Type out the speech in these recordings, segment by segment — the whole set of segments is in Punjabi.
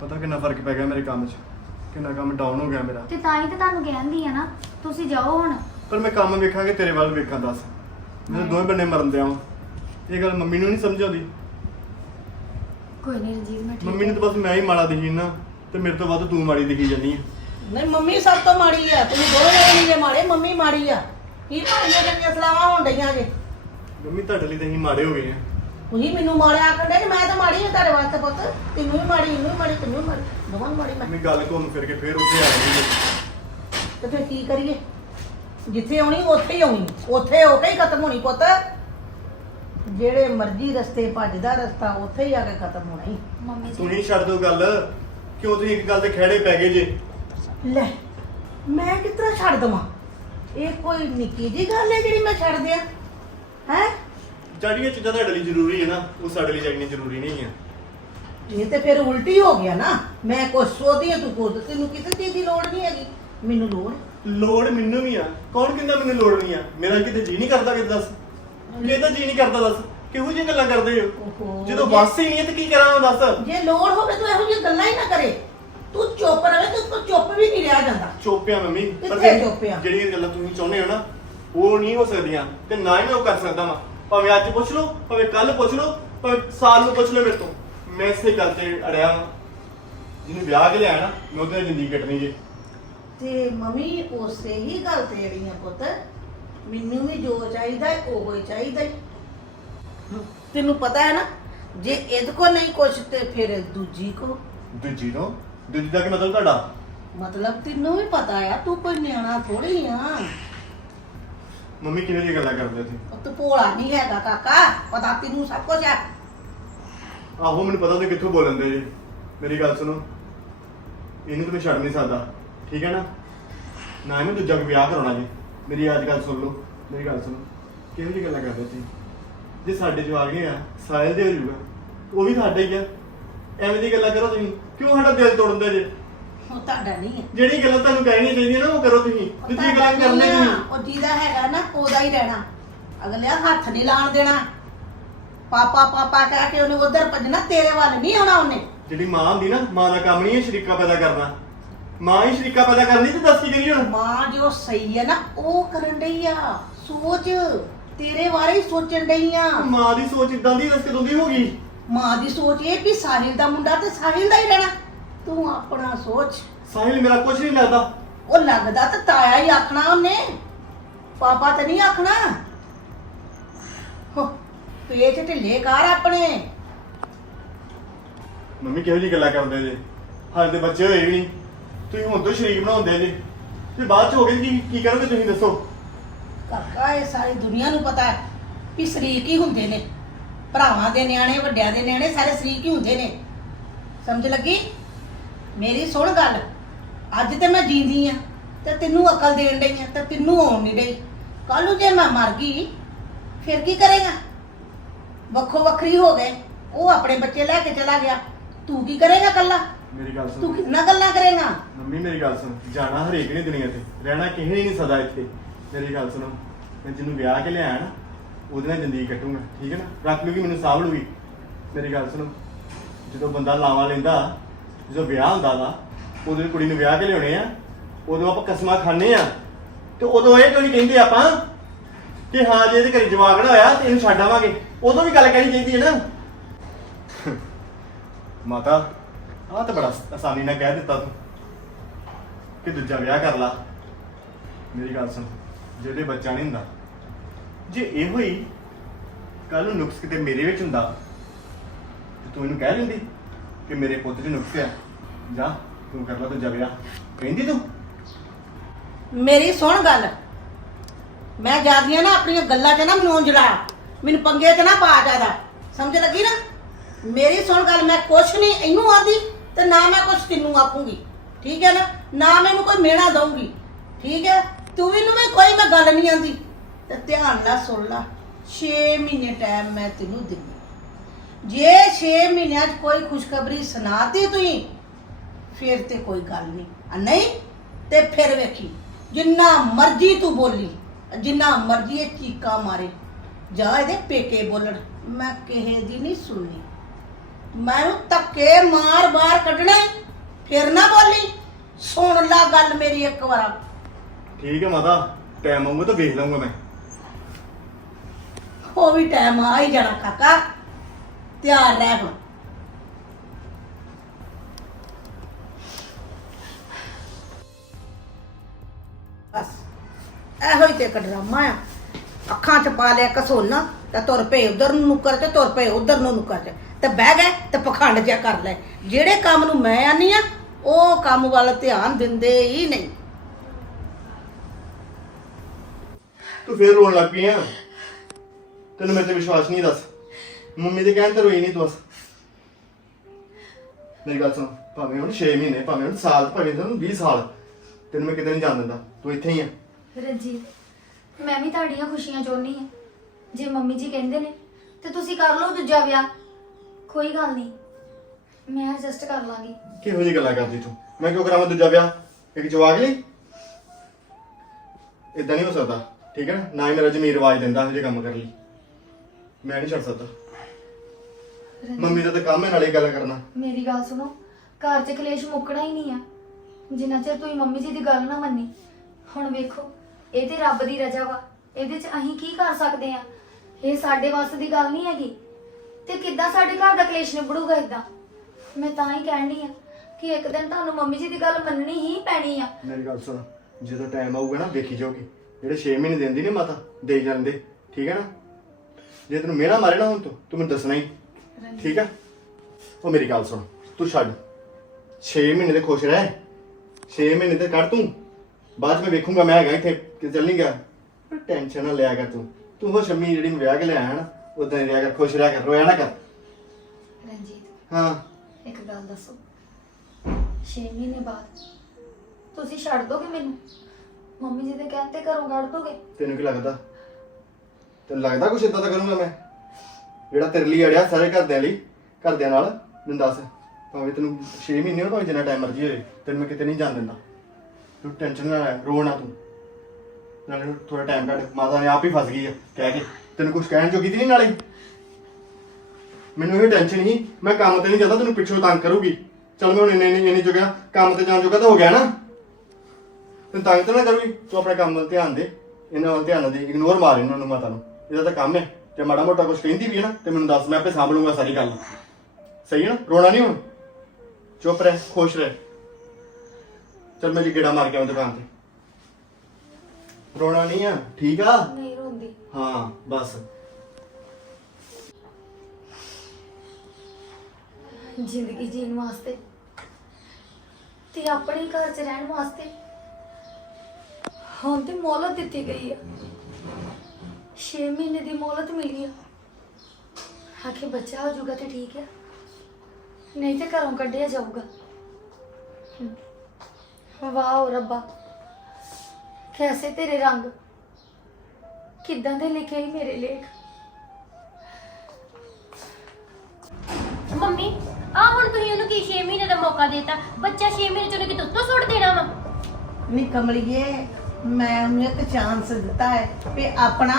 ਪਤਾ ਕਿੰਨਾ ਫ਼ਰਕ ਪੈ ਗਿਆ ਮੇਰੇ ਕੰਮ 'ਚ? ਕਿੰਨਾ ਕੰਮ ਡਾਊਨ ਹੋ ਗਿਆ ਮੇਰਾ? ਤੇ ਤਾਂ ਹੀ ਤਾਂ ਤੁਹਾਨੂੰ ਕਹਿੰਦੀ ਆ ਨਾ ਤੁਸੀਂ ਜਾਓ ਹੁਣ। ਪਰ ਮੈਂ ਕੰਮ ਵੇਖਾਂਗੇ ਤੇਰੇ ਵੱਲ ਵੇਖਾਂ ਦੱਸ। ਮੇਰੇ ਦੋਵੇਂ ਬੰਨੇ ਮਰਨ ਦਿਆਂ। ਇਹ ਗੱਲ ਮੰਮੀ ਨੂੰ ਨਹੀਂ ਸਮਝ ਆਉਂਦੀ ਕੋਈ ਨਹੀਂ ਰਣਜੀਤ ਮੈਂ ਠੀਕ ਮੰਮੀ ਨੂੰ ਤਾਂ ਬਸ ਮੈਂ ਹੀ ਮਾੜਾ ਦਿਖੀ ਨਾ ਤੇ ਮੇਰੇ ਤੋਂ ਵੱਧ ਤੂੰ ਮਾੜੀ ਦਿਖੀ ਜਾਂਦੀ ਹੈ ਨਹੀਂ ਮੰਮੀ ਸਭ ਤੋਂ ਮਾੜੀ ਆ। ਤੁਸੀਂ ਦੋਵੇਂ ਜਣੇ ਨਹੀਂ ਜੇ ਮਾੜੇ ਮੰਮੀ ਮਾੜੀ ਆ। ਕੀ ਮਾੜੀਆਂ ਜਿਹੜੀਆਂ ਸਲਾਵਾਂ ਹੋਣ ਡਈਆਂ ਜੇ? ਮੰਮੀ ਤੁਹਾਡੇ ਲਈ ਤਾਂ ਅਸੀਂ ਮਾੜੇ ਹੋ ਗਏ ਆ। ਤੁਸੀਂ ਮੈਨੂੰ ਮਾੜਿਆ ਆਖਣ ਦੇ ਮੈਂ ਤਾਂ ਮਾੜੀ ਹਾਂ ਤੁਹਾਡੇ ਵਾਸਤੇ ਪੁੱਤ। ਤੈਨੂੰ ਵੀ ਮਾੜੀ ਇਹਨੂੰ ਵੀ ਮਾੜੀ ਤੈਨੂੰ ਵੀ ਮਾੜੀ। ਦੋਵਾਂ ਨੂੰ ਮਾੜੀ ਮੈਂ। ਮੰਮੀ ਗੱਲ ਘੁੰਮ ਫਿਰ ਕੇ ਫੇਰ ਉੱਥੇ ਆ ਗਈ ਤੇ ਫਿਰ ਕੀ ਕਰੀਏ? ਜਿੱਥੇ ਆਉਣੀ ਉੱਥੇ ਹੀ ਆਉਣੀ। ਉੱਥੇ ਹੋ ਕੇ ਹੀ ਖਤਮ ਹੋਣੀ ਪੁੱਤ। ਜਿਹੜੇ ਮਰਜ਼ੀ ਰਸਤੇ ਭੱਜਦਾ ਰਸਤਾ ਉੱਥੇ ਹੀ ਆ ਕੇ ਖਤਮ ਹੋਣਾ ਹੀ। ਮੰਮੀ ਤੂੰ ਜੀ ਨਹੀਂ ਛੱਡ ਦੋ ਗੱਲ। ਕਿਉਂ ਤੁਸੀਂ ਇੱਕ ਗੱਲ ਤੇ ਖੜੇ ਪੈ ਗਏ ਜੇ? ਲੈ ਮੈਂ ਕਿਸ ਤਰ੍ਹਾਂ ਛੱਡ ਦਵਾਂ? ਇਹ ਕੋਈ ਨਿੱਕੀ ਜੀ ਗੱਲ ਹੈ ਜਿਹੜੀ ਮੈਂ ਛੱਡ ਦਿਆਂ। ਹੈ? ਜਿਹੜੀਆਂ ਚੀਜ਼ਾਂ ਤੁਹਾਡੇ ਲਈ ਜ਼ਰੂਰੀ ਹੈ ਨਾ ਉਹ ਸਾਡੇ ਲਈ ਜਾਣੀਆਂ ਜ਼ਰੂਰੀ ਨਹੀਂ ਹੈ। ਇਹ ਤੇ ਫਿਰ ਉਲਟੀ ਹੋ ਗਿਆ ਨਾ ਮੈਂ ਕੁਛ ਸੋਧੀ ਤੂੰ ਕੁਝ ਤੈਨੂੰ ਕਿਸੇ ਚੀਜ਼ ਦੀ ਲੋੜ ਨਹੀਂ ਹੈਗੀ ਮੈਨੂੰ ਲੋੜ ਲੋੜ ਮੈਨੂੰ ਵੀ ਆ ਕੌਣ ਕਹਿੰਦਾ ਮੈਨੂੰ ਲੋੜ ਨਹੀਂ ਆ? ਮੇਰਾ ਕਿਤੇ ਜੀ ਨਹੀਂ ਕਰਦਾ ਕਿ ਦੱਸ। ਇਹ ਤਾਂ ਜੀ ਨਹੀਂ ਕਰਦਾ ਦੱਸ। ਕਿਹੋ ਜਿਹੀਆਂ ਗੱਲਾਂ ਕਰਦੇ ਹੋ? ਓਹੋ, ਜਦੋਂ ਵਸ ਹੀ ਨਹੀਂ ਹੈ ਤੇ ਕੀ ਕਰਾਂ ਮੈਂ ਦੱਸ? ਜੇ ਲੋੜ ਹੋਵੇ ਤੂੰ ਇਹੋ ਜਿਹੀ ਗੱਲਾਂ ਹੀ ਨਾ ਕਰੇ। ਤੂੰ ਚੁੱਪ ਰਵੇ ਤੂੰ ਤੋਂ ਚੁੱਪ ਵੀ ਨਹੀਂ ਰਿਹਾ ਜਾਂਦਾ। ਚੋਪਿਆ ਮੰਮੀ ਕਿੱਥੇ ਚੁੱਪ ਆ? ਜਿਹੜੀਆਂ ਗੱਲਾਂ ਤੁਸੀਂ ਚਾਹੁੰਦੇ ਹੋ ਨਾ ਉਹ ਨਹੀਂ ਹੋ ਸਕਦੀਆਂ ਤੇ ਨਾ ਹੀ ਮੈਂ ਉਹ ਕਰ ਸਕਦਾ ਵਾਂ। ਭਾਵੇਂ ਅੱਜ ਪੁੱਛ ਲਓ ਭਾਵੇਂ ਕੱਲ ਪੁੱਛ ਲਓ ਭਾਵੇਂ ਸਾਲ ਨੂੰ ਪੁੱਛ ਲਓ ਮੇਰੇ ਤੋਂ। ਮੈਂ ਇਸੇ ਗੱਲ ਤੇ ਅੜਿਆ ਵਾਂ। ਜਿਹਨੂੰ ਵਿਆਹ ਕੇ ਲਿਆ ਨਾ ਮੈਂ ਉਹਦੇ ਨਾਲ ਜ਼ਿੰਦਗੀ ਕੱਟਣੀ ਜੇ। ਤੇ ਮੰਮੀ ਉਸੇ ਹੀ ਗੱਲ ਤੇ ਅੜੀ ਆ ਪੁੱਤ। ਮੈਨੂੰ ਵੀ ਜੋ ਚਾਹੀਦਾ ਹੈ ਉਹ ਹੀ ਚਾਹੀਦਾ ਹੈ। ਤੈਨੂੰ ਪਤਾ ਹੈ ਨਾ ਜੇ ਇਹਦੇ ਕੋ ਨਹੀਂ ਕੁਛ ਤੇ ਫਿਰ ਦੂਜੀ ਕੋ ਦੂਜੀ ਨੂੰ ਦੂਜੀ ਦਾ ਕੀ ਮਤਲਬ ਤੁਹਾਡਾ? ਮਤਲਬ ਤੈਨੂੰ ਵੀ ਪਤਾ ਆ ਤੂੰ ਕੋਈ ਨਿਆਣਾ ਥੋੜੀ ਆ। ਮੰਮੀ ਕਿਵੇਂ ਦੀ ਗੱਲਾਂ ਕਰਦੇ ਸੀ ਉਹ ਤੂੰ ਭੋਲਾ ਨਹੀਂ ਹੈਗਾ ਕਾਕਾ ਪਤਾ ਤੈਨੂੰ ਸਭ ਕੁਝ ਹੈ ਆਹੋ ਮੈਨੂੰ ਪਤਾ ਤੁਸੀਂ ਕਿੱਥੋਂ ਬੋਲਣ ਦੇ ਜੀ। ਮੇਰੀ ਗੱਲ ਸੁਣੋ। ਇਹਨੂੰ ਤਾਂ ਮੈਂ ਛੱਡ ਨਹੀਂ ਸਕਦਾ। ਠੀਕ ਹੈ ਨਾ? ਨਾ ਮੈਂ ਦੂਜਾ ਕੋਈ ਵਿਆਹ ਕਰਾਉਣਾ ਜੀ। ਮੇਰੀ ਅੱਜ ਗੱਲ ਸੁਣ ਲਓ। ਮੇਰੀ ਗੱਲ ਸੁਣੋ। ਕਿਹੋ ਜਿਹੀ ਗੱਲਾਂ ਕਰਦੇ ਸੀ ਜੇ ਸਾਡੇ ਜਵਾਕ ਨੇ ਆ ਸਾਇਲ ਦੇ ਹੋ ਜੂਗਾ ਉਹ ਵੀ ਸਾਡੇ ਹੀ ਆ। ਐਵੇਂ ਦੀ ਗੱਲਾਂ ਕਰੋ ਤੁਸੀਂ। ਕਿਉਂ ਸਾਡਾ ਦਿਲ ਤੋੜਦੇ ਜੇ? ਉਹ ਤੁਹਾਡਾ ਨਹੀਂ ਹੈ। ਜਿਹੜੀ ਗੱਲਾਂ ਤੁਹਾਨੂੰ ਕਹਿਣੀਆਂ ਚਾਹੀਦੀਆਂ ਨਾ ਉਹ ਕਰੋ ਤੁਸੀਂ। ਦੂਜੀ ਤੁਹਾਡਾ ਗੱਲਾਂ ਕਰਨੇ ਨਹੀਂ ਆ। ਨਹੀਂ ਉਹ ਜਿਹਦਾ ਹੈਗਾ ਨਾ ਉਹਦਾ ਹੀ ਰਹਿਣਾ। ਅਗਲਿਆ ਹੱਥ ਨਹੀਂ ਲਾਣ ਦੇਣਾ। ਪਾਪਾ ਪਾਪਾ ਕਹਿ ਕੇ ਉਹਨੇ ਉਧਰ ਭੱਜਣਾ ਤੇਰੇ ਵੱਲ ਨਹੀਂ ਆਉਣਾ ਉਹਨੇ। ਜਿਹੜੀ ਮਾਂ ਹੁੰਦੀ ਨਾ ਮਾਂ ਦਾ ਕੰਮ ਨਹੀਂ ਹੈ ਸ਼ਰੀਕਾ ਪੈਦਾ ਕਰਨਾ। ਮਾਂ ਹੀ ਸ਼ਰੀਕਾ ਪੈਦਾ ਕਰਨੀ ਤੇ ਦੱਸ ਕੀ ਕਰੀ ਹੁਣ। ਮਾਂ ਜੋ ਸਹੀ ਹੈ ਨਾ ਉਹ ਕਰਨ ਡਈ ਆ। ਸੋਚ ਤੇਰੇ ਬਾਰੇ ਹੀ ਸੋਚਣ ਡਈ ਆ। ਮਾਂ ਦੀ ਸੋਚ ਇਦਾਂ ਦੀ ਦੱਸ ਕਦੋਂ ਦੀ ਹੋ ਗਈ। ਮਾਂ ਦੀ ਸੋਚ ਇਹ ਵੀ ਸਾਹਿਲ ਦਾ ਮੁੰਡਾ ਤੇ ਸਾਹਿਲ ਦਾ ਹੀ ਰਹਿਣਾ। ਤੂੰ ਆਪਣਾ ਸੋਚ। ਸਾਹਿਲ ਮੇਰਾ ਕੁਝ ਨਹੀਂ ਲੱਗਦਾ। ਉਹ ਲੱਗਦਾ ਤਾਂ ਤਾਇਆ ਹੀ ਆਖਣਾ ਉਹਨੇ। ਪਾਪਾ ਤੇ ਨਹੀਂ ਆਖਣਾ। ਹੋ ਪੇਚ ਢਿੱਲੇ ਕਰ ਆਪਣੇ। ਮੰਮੀ ਕਿਹੋ ਜਿਹੀ ਗੱਲਾਂ ਕਰਦੇ ਜੇ? ਹਾਲੇ ਤੇ ਬੱਚੇ ਹੋਏ ਵੀ ਨਹੀਂ। ਤੁਸੀਂ ਹੁਣ ਤੋਂ ਸ਼ਰੀਕ ਬਣਾਉਂਦੇ ਜੇ। ਤੇ ਬਾਅਦ ਚ ਹੋ ਗਏ ਕੀ ਕੀ ਕਰੋਗੇ ਤੁਸੀਂ ਦੱਸੋ? ਕਾਕਾ ਇਹ ਸਾਰੀ ਦੁਨੀਆ ਨੂੰ ਪਤਾ ਹੈ ਕਿ ਸ਼ਰੀਕ ਹੀ ਹੁੰਦੇ ਨੇ। ਭਰਾਵਾਂ ਦੇ ਨਿਆਣੇ ਵੱਡਿਆਂ ਦੇ ਨਿਆਣੇ ਸਾਰੇ ਸ਼ਰੀਕ ਹੀ ਹੁੰਦੇ ਨੇ। ਸਮਝ ਲੱਗੀ? ਮੇਰੀ ਸੁਣ ਗੱਲ। ਅੱਜ ਤੇ ਮੈਂ ਜੀਂਦੀ ਆ ਤੇ ਤੈਨੂੰ ਅਕਲ ਦੇਣ ਡਈ ਆ ਤੇ ਤੈਨੂੰ ਆਉਣ ਨਹੀਂ ਡਈ। ਕੱਲ ਨੂੰ ਜੇ ਮੈਂ ਮਰ ਗਈ ਫਿਰ ਕੀ ਕਰੇਗਾ? ਵੱਖੋ ਵੱਖਰੀ ਹੋ ਗਏ। ਉਹ ਆਪਣੇ ਬੱਚੇ ਲੈ ਕੇ ਚਲਾ ਗਿਆ। ਤੂੰ ਕੀ ਕਰੇਗਾ ਕੱਲਾ ਮੇਰੀ ਗੱਲ ਤੂੰ ਸੁਣ ਕਿੰਨਾ ਗੱਲਾਂ ਕਰੇਗਾ? ਮੰਮੀ ਮੇਰੀ ਗੱਲ ਸੁਣ। ਜਾਣਾ ਹਰੇਕ ਨੇ ਦੁਨੀਆ ਤੇ। ਰਹਿਣਾ ਕਿਸੇ ਨੇ ਨਹੀਂ ਸਦਾ ਇੱਥੇ। ਮੇਰੀ ਗੱਲ ਸੁਣੋ। ਮੈਂ ਜਿਹਨੂੰ ਵਿਆਹ ਕੇ ਲਿਆਇਆ ਨਾ ਉਹਦੇ ਨਾਲ ਜ਼ਿੰਦਗੀ ਕੱਟੂੰਗਾ ਠੀਕ ਹੈ ਨਾ? ਰੱਖ ਲੂਗੀ ਮੈਨੂੰ ਸਾਂਭ ਲੂਗੀ ਮੇਰੀ ਗੱਲ ਸੁਣੋ। ਜਦੋਂ ਬੰਦਾ ਲਾਵਾ ਲੈਂਦਾ ਜਦੋਂ ਵਿਆਹ ਹੁੰਦਾ ਵਾ, ਉਦੋਂ ਕੁੜੀ ਨੂੰ ਵਿਆਹ ਕੇ ਲਿਆਉਣੇ ਆ, ਉਦੋਂ ਆਪਾਂ ਕਸਮਾਂ ਖਾਣੇ ਆ। ਤੇ ਉਦੋਂ ਇਹ ਕਿਉਂ ਨਹੀਂ ਕਹਿੰਦੇ ਆਪਾਂ ਕਿ ਹਾਂ, ਜੇ ਇਹਦੇ ਘਰੇ ਜਵਾਕ ਨਾ ਹੋਇਆ ਤੇ ਇਹਨੂੰ ਛੱਡ ਆਵਾਂਗੇ। ਉਦੋਂ ਵੀ ਗੱਲ ਕਹਿਣੀ ਚਾਹੀਦੀ ਹੈ ਨਾ। ਮਾਤਾ, ਆਹ ਤਾਂ ਬੜਾ ਆਸਾਨੀ ਨਾਲ ਕਹਿ ਦਿੱਤਾ ਤੂੰ ਕਿ ਦੂਜਾ ਵਿਆਹ ਕਰ ਲਾ। ਮੇਰੀ ਗੱਲ ਸੁਣ ਜਿਹੜੇ ਬੱਚਾ ਨਹੀਂ ਹੁੰਦਾ, ਜੇ ਇਹੋ ਹੀ ਕੱਲ ਨੂੰ ਨੁਕਸ ਕਿਤੇ ਮੇਰੇ ਵਿੱਚ ਹੁੰਦਾ, ਤੇ ਤੂੰ ਇਹਨੂੰ ਕਹਿ ਲੈਂਦੀ ਕਿ ਮੇਰੇ ਪੁੱਤ 'ਚ ਨੁਕਸ ਆ ਜਾ, ਤੂੰ ਕਰ ਲਾ ਦੂਜਾ ਵਿਆਹ। ਕਹਿੰਦੀ ਤੂੰ? ਮੇਰੀ ਸੁਣ ਗੱਲ। ਮੈਂ ਜਾਂਦੀਆਂ ਨਾ ਆਪਣੀਆਂ ਗੱਲਾਂ 'ਚ ਨਾ ਮੈਨੂੰ ਜੜਾ ਮੈਨੂੰ ਪੰਗੇ 'ਚ ਨਾ ਪਾ ਜਾਦਾ ਸਮਝ ਲੱਗੀ ਨਾ? ਮੇਰੀ ਸੁਣ ਗੱਲ, ਮੈਂ ਕੁਛ ਨਹੀਂ, ਇਹਨੂੰ ਆਦੀ ਤੇ ਨਾ ਮੈਂ ਕੁਛ ਤੈਨੂੰ ਆਖੂੰਗੀ। ਠੀਕ ਹੈ ਨਾ? ਨਾ ਮੈਨੂੰ ਕੋਈ ਮਿਹਣਾ ਦਊਂਗੀ। ਠੀਕ ਹੈ? ਤੂੰ ਵੀ ਨੂੰ ਮੈਂ ਕੋਈ ਮੈਂ ਗੱਲ ਨਹੀਂ ਆਂਦੀ। ਤੇ ਧਿਆਨ ਨਾਲ ਸੁਣ ਲਾ। 6 ਮਹੀਨੇ ਟਾਈਮ ਮੈਂ ਤੈਨੂੰ ਦਿੰਦੀ। ਜੇ 6 ਮਹੀਨਿਆਂ 'ਚ ਕੋਈ ਖੁਸ਼ਖਬਰੀ ਸੁਣਾਤੀ ਤੁਸੀਂ ਫਿਰ ਤੇ ਕੋਈ ਗੱਲ ਨਹੀਂ। ਆ ਨਹੀਂ ਤੇ ਫਿਰ ਵੇਖੀ। ਜਿੰਨਾ ਮਰਜ਼ੀ ਤੂੰ ਬੋਲੀ ਜਿੰਨਾ ਮਰਜ਼ੀ ਇਹ ਚੀਕਾ ਮਾਰੇ। ਜਾ ਇਹਦੇ ਪੇਕੇ ਬੋਲਣ। ਮੈਂ ਕਿਸੇ ਦੀ ਨਹੀਂ ਸੁਣਨੀ। ਮੈਨੂੰ ਧੱਕੇ ਮਾਰ ਬਾਹਰ ਕੱਢਣਾ ਈ। ਫਿਰ ਨਾ ਬੋਲੀ। ਸੁਣ ਲੈ ਗੱਲ ਮੇਰੀ ਇੱਕ ਵਾਰ। ਠੀਕ ਹੈ ਮਾਤਾ ਟਾਈਮ ਆਊਗਾ ਤਾਂ ਵੇਖ ਲਵਾਂਗਾ ਮੈਂ। ਉਹ ਵੀ ਟਾਈਮ ਆ ਹੀ ਜਾਣਾ ਕਾਕਾ। ਤਿਆਰ ਰਹਿ ਹੁਣ। ਬਸ। ਇਹੋ ਹੀ ਤੇ ਇੱਕ ਡਰਾਮਾ ਆ। ਅੱਖਾਂ 'ਚ ਪਾ ਲਿਆ ਕਸੋਨਾ ਤੇ ਤੁਰ ਪਏ ਉਧਰ ਨੂੰ ਨੁੱਕਰ ਤੇ, ਤੁਰ ਪਏ ਉਧਰ ਨੂੰ ਨੁੱਕਰ ਤੇ। ਤੇ ਬਹਿ ਗਏ ਤੇ ਪਖੰਡ ਜਿਆ ਕਰ ਲੈ ਜਿਹੜੇ ਕੰਮ ਨੂੰ ਮੈਂ ਆਨੀ ਆ, ਉਹ ਕੰਮ ਵੱਲ ਧਿਆਨ ਦਿੰਦੇ ਹੀ ਨਹੀਂ। ਤੂੰ ਫੇਰ ਰੋਣ ਲੱਗ ਪਈ ਆ। ਤੈਨੂੰ ਮੇਰੇ ਤੇ ਵਿਸ਼ਵਾਸ ਨਹੀਂ ਦੱਸ। ਮੰਮੀ ਦੇ ਕਹਿਣ ਤੇ ਰੋਈ ਨਹੀਂ ਤੂੰ ਬਸ। ਮੇਰੀ ਗੱਲ ਸੁਣ, ਭਾਵੇਂ ਹੁਣ 6 ਮਹੀਨੇ, ਭਾਵੇਂ ਹੁਣ ਸਾਲ, ਭਾਵੇਂ ਤੈਨੂੰ 20 ਸਾਲ। ਤੈਨੂੰ ਮੈਂ ਕਿਤੇ ਨਹੀਂ ਜਾਣ ਦਿੰਦਾ। ਤੂੰ ਇੱਥੇ ਹੀ ਆ। ਰਣਜੀਤ ਮੈਂ ਵੀ ਤੁਹਾਡੀਆਂ ਖੁਸ਼ੀਆਂ ਚਾਹੁੰਦੀ ਹਾਂ। ਜੇ ਮੰਮੀ ਜੀ ਕਹਿੰਦੇ ਨੇ ਤੇ ਤੁਸੀਂ ਕਰ ਲਓ ਦੂਜਾ ਵਿਆਹ। ਕੋਈ ਗੱਲ ਨਹੀਂ। ਮੈਂ ਐਡਜਸਟ ਕਰ ਲਾਂਗੀ। ਕਿਹੋ ਜਿਹੀ ਗੱਲਾਂ ਕਰਦੀ ਤੂੰ? ਮੈਂ ਕਿਉਂ ਕਰਾਵਾਂ ਦੂਜਾ ਵਿਆਹ? ਇੱਕ ਜਵਾਕ ਲਈ? ਇਦਾਂ ਨਹੀਂ ਹੋ ਸਕਦਾ ਠੀਕ ਹੈ ਨਾ? ਨਾ ਹੀ ਮੇਰਾ ਜ਼ਮੀਰ ਰਿਵਾਜ ਦਿੰਦਾ ਇਹੋ ਜਿਹੇ ਕੰਮ ਕਰ ਲਈ। ਮੈਂ ਨਹੀਂ ਛੱਡ ਸਕਦਾ। ਰਣਜੀਤ, ਮੰਮੀ ਦਾ ਤਾਂ ਕੰਮ ਹੈ ਨਾਲੇ ਗੱਲ ਕਰਨਾ। ਮੇਰੀ ਗੱਲ ਸੁਣੋ। ਘਰ 'ਚ ਕਲੇਸ਼ ਮੁੱਕਣਾ ਹੀ ਨਹੀਂ ਆ। ਜਿੰਨਾ ਚਿਰ ਤੁਸੀਂ ਮੰਮੀ ਜੀ ਦੀ ਗੱਲ ਨਾ ਮੰਨੀ ਹੁਣ ਵੇਖੋ ਇਹ ਤੇ ਰੱਬ ਦੀ ਰਜ਼ਾ ਵਾ। ਇਹਦੇ 'ਚ ਅਸੀਂ ਕੀ ਕਰ ਸਕਦੇ ਆ? ਇਹ ਸਾਡੇ ਵੱਸ ਦੀ ਗੱਲ ਨਹੀਂ ਹੈਗੀ। ਤੇ ਕਿੱਦਾਂ ਸਾਡੇ ਘਰ ਦਾ ਕਲੇਸ਼ ਨਿਬੜੂਗਾ ਇਦਾਂ ਮੈਂ ਤਾਂ ਹੀ ਕਹਿਣੀ ਆ ਕਿ ਇੱਕ ਦਿਨ ਤੁਹਾਨੂੰ ਮੰਮੀ ਜੀ ਦੀ ਗੱਲ ਮੰਨਣੀ ਹੀ ਪੈਣੀ ਆ। ਮੇਰੀ ਗੱਲ ਸੁਣ ਜਦੋਂ ਟਾਈਮ ਆਊਗਾ ਨਾ ਵੇਖੀ ਜਾਓਗੀ। ਜਿਹੜੇ 6 ਮਹੀਨੇ ਦਿੰਦੀ ਨੇ ਮਾਤਾ ਦੇਈ ਜਾਂਦੇ। ਠੀਕ ਹੈ ਨਾ? ਜੇ ਤੈਨੂੰ ਮੇਰਾ ਮਾਰੇ ਨਾ ਹੁਣ ਤੂੰ ਤੂੰ ਮੈਨੂੰ ਦੱਸਣਾ ਹੀ। ਠੀਕ ਹੈ? ਉਹ ਮੇਰੀ ਗੱਲ ਸੁਣ ਤੂੰ ਛੱਡ। 6 ਮਹੀਨੇ ਤੇ ਖੁਸ਼ ਰਹਿ। 6 ਮਹੀਨੇ ਤੇ ਕੱਢ ਤੂੰ। ਬਾਅਦ 'ਚ ਮੈਂ ਵੇਖੂੰਗਾ ਮੈਂ ਹੈਗਾ ਇੱਥੇ ਕਿ ਚੱਲ ਨਹੀਂ ਗਿਆ। ਪਰ ਟੈਨਸ਼ਨ ਨਾ ਲਿਆ ਕਰ ਤੂੰ। ਤੂੰ ਉਹ ਸ਼ੰਮੀ ਜਿਹੜੀ ਮੈਂ ਵਿਆਹ ਕੇ ਲਿਆਇਆ ਨਾ ਉਦਾਂ ਹੀ ਰਿਹਾ ਕਰ ਖੁਸ਼ ਰਿਹਾ ਕਰ ਰੋਇਆ ਨਾ ਕਰ। ਰਣਜੀਤ ਹਾਂ। ਇੱਕ ਗੱਲ ਦੱਸੋ। 6 ਮਹੀਨੇ ਬਾਅਦ ਤੁਸੀਂ ਛੱਡ ਦੋਗੇ ਮੈਨੂੰ? ਮੰਮੀ ਜੀ ਦੇ ਕਹਿਣ ਤੇ ਘਰੋਂ ਕੱਢ ਦੋਗੇ? ਤੈਨੂੰ ਕੀ ਲੱਗਦਾ? ਤੈਨੂੰ ਲੱਗਦਾ ਕੁਛ ਇਦਾਂ ਦਾ ਕਰੂੰਗਾ ਮੈਂ? ਜਿਹੜਾ ਤੇਰੇ ਲਈ ਅੜਿਆ ਸਾਰੇ ਘਰਦਿਆਂ ਲਈ ਘਰਦਿਆਂ ਨਾਲ? ਮੈਨੂੰ ਦੱਸ। ਭਾਵੇਂ ਤੈਨੂੰ 6 ਮਹੀਨੇ ਹੋ ਭਾਵੇਂ ਜਿੰਨਾ ਟਾਈਮ ਮਰਜ਼ੀ ਹੋਵੇ ਤੈਨੂੰ ਮੈਂ ਕਿਤੇ ਨਹੀਂ ਜਾਣ ਦਿੰਦਾ। ਤੂੰ ਟੈਨਸ਼ਨ ਨਾ ਲੈ, ਰੋ ਨਾ ਤੂੰ। ਨਾਲੇ ਥੋੜਾ ਟਾਈਮ ਕੱਢ, ਮਾਤਾ ਨੇ ਆਪ ਹੀ ਫਸ ਗਈ ਆ, ਕਹਿ ਕੇ। ਤੈਨੂੰ ਕੁਝ ਕਹਿਣ ਜੋਗੀ ਦੀ ਨਹੀਂ ਨਾਲੇ? ਮੈਨੂੰ ਇਹ ਟੈਨਸ਼ਨ ਹੀ ਮੈਂ ਕੰਮ ਤੇ ਨਹੀਂ ਜਾਂਦਾ, ਤੈਨੂੰ ਪਿੱਛੋਂ ਤੰਗ ਕਰੂਗੀ। ਚਲ ਮੈਂ ਹੁਣ ਇੰਨੇ ਨਹੀਂ ਇੰਨੀ ਜੁਗਿਆ ਕੰਮ ਤੇ ਜਾਣ ਜੋਗਾ ਤਾਂ ਹੋ ਗਿਆ ਨਾ। ਤੈਨੂੰ ਤੰਗ ਤਾਂ ਨਾ ਕਰੂਗੀ, ਤੂੰ ਆਪਣੇ ਕੰਮ ਵੱਲ ਧਿਆਨ ਦੇ। ਇਹਨਾਂ ਵੱਲ ਧਿਆਨ ਦੇ ਇਗਨੋਰ ਮਾਰ ਇਹਨਾਂ ਨੂੰ ਮਾਤਾ ਨੂੰ। ਇਹਦਾ ਤਾਂ ਕੰਮ ਹੈ। ਤੇ ਮਾੜਾ ਮੋਟਾ ਕੁਝ ਕਹਿੰਦੀ ਵੀ ਹੈ ਨਾ, ਤੇ ਮੈਨੂੰ ਦੱਸ, ਮੈਂ ਆਪੇ ਸਾਂਭ ਲੂੰਗਾ ਸਾਰੀ ਗੱਲ। ਸਹੀ ਹੈ ਨਾ? ਰੋਣਾ ਨਹੀਂ ਹੁਣ? ਚੁੱਪ ਰਹਿ ਖੁਸ਼ ਰਹਿ। ਚਲ ਮੈਂ ਜੀ ਗੇੜਾ ਮਾਰ ਕੇ ਆਉਂ ਦੁਕਾਨ ਤੇ। ਰੋਣਾ ਨਹੀਂ ਆ ਠੀਕ ਆ? ਨਹੀਂ ਰੋਂਦੀ। ਹਾਂ ਬਸ। ਜ਼ਿੰਦਗੀ ਜੀਣ ਵਾਸਤੇ ਤੇ ਆਪਣੇ ਘਰ 'ਚ ਰਹਿਣ ਵਾਸਤੇ ਹੁਣ ਤੇ ਮੌਲਤ ਦਿੱਤੀ ਗਈ ਆ। 6 ਮਹੀਨੇ ਦੀ ਮੌਲਤ ਮਿਲੀ ਆ। ਆਖੇ ਬੱਚਾ ਹੋ ਜਾਊਗਾ ਤੇ ਠੀਕ ਆ। ਨਹੀਂ ਤੇ ਘਰੋਂ ਕੱਢਿਆ ਜਾਊਗਾ। ਵਾਹ ਓ ਰੱਬਾ ਕੈਸੇ ਤੇਰੇ ਰੰਗ ਕਿੱਦਾਂ ਦੇ ਲਿਖੇ ਹੀ ਮੇਰੇ ਲੇਖ? ਮੰਮੀ ਆ ਹੁਣ ਤੁਸੀਂ ਉਹਨੂੰ ਕੀ 6 ਮਹੀਨੇ ਦਾ ਮੌਕਾ ਦਿੱਤਾ? ਬੱਚਾ 6 ਮਹੀਨੇ ਚ ਉਹਨੇ ਕਿ ਤੋਂ ਸੁੱਟ ਦੇਣਾ ਵਾ? ਨੀ ਕਮਲੀਏ ਮੈਂ ਉਹਨੂੰ ਇੱਕ ਚਾਂਸ ਦਿੱਤਾ ਹੈ ਵੀ ਆਪਣਾ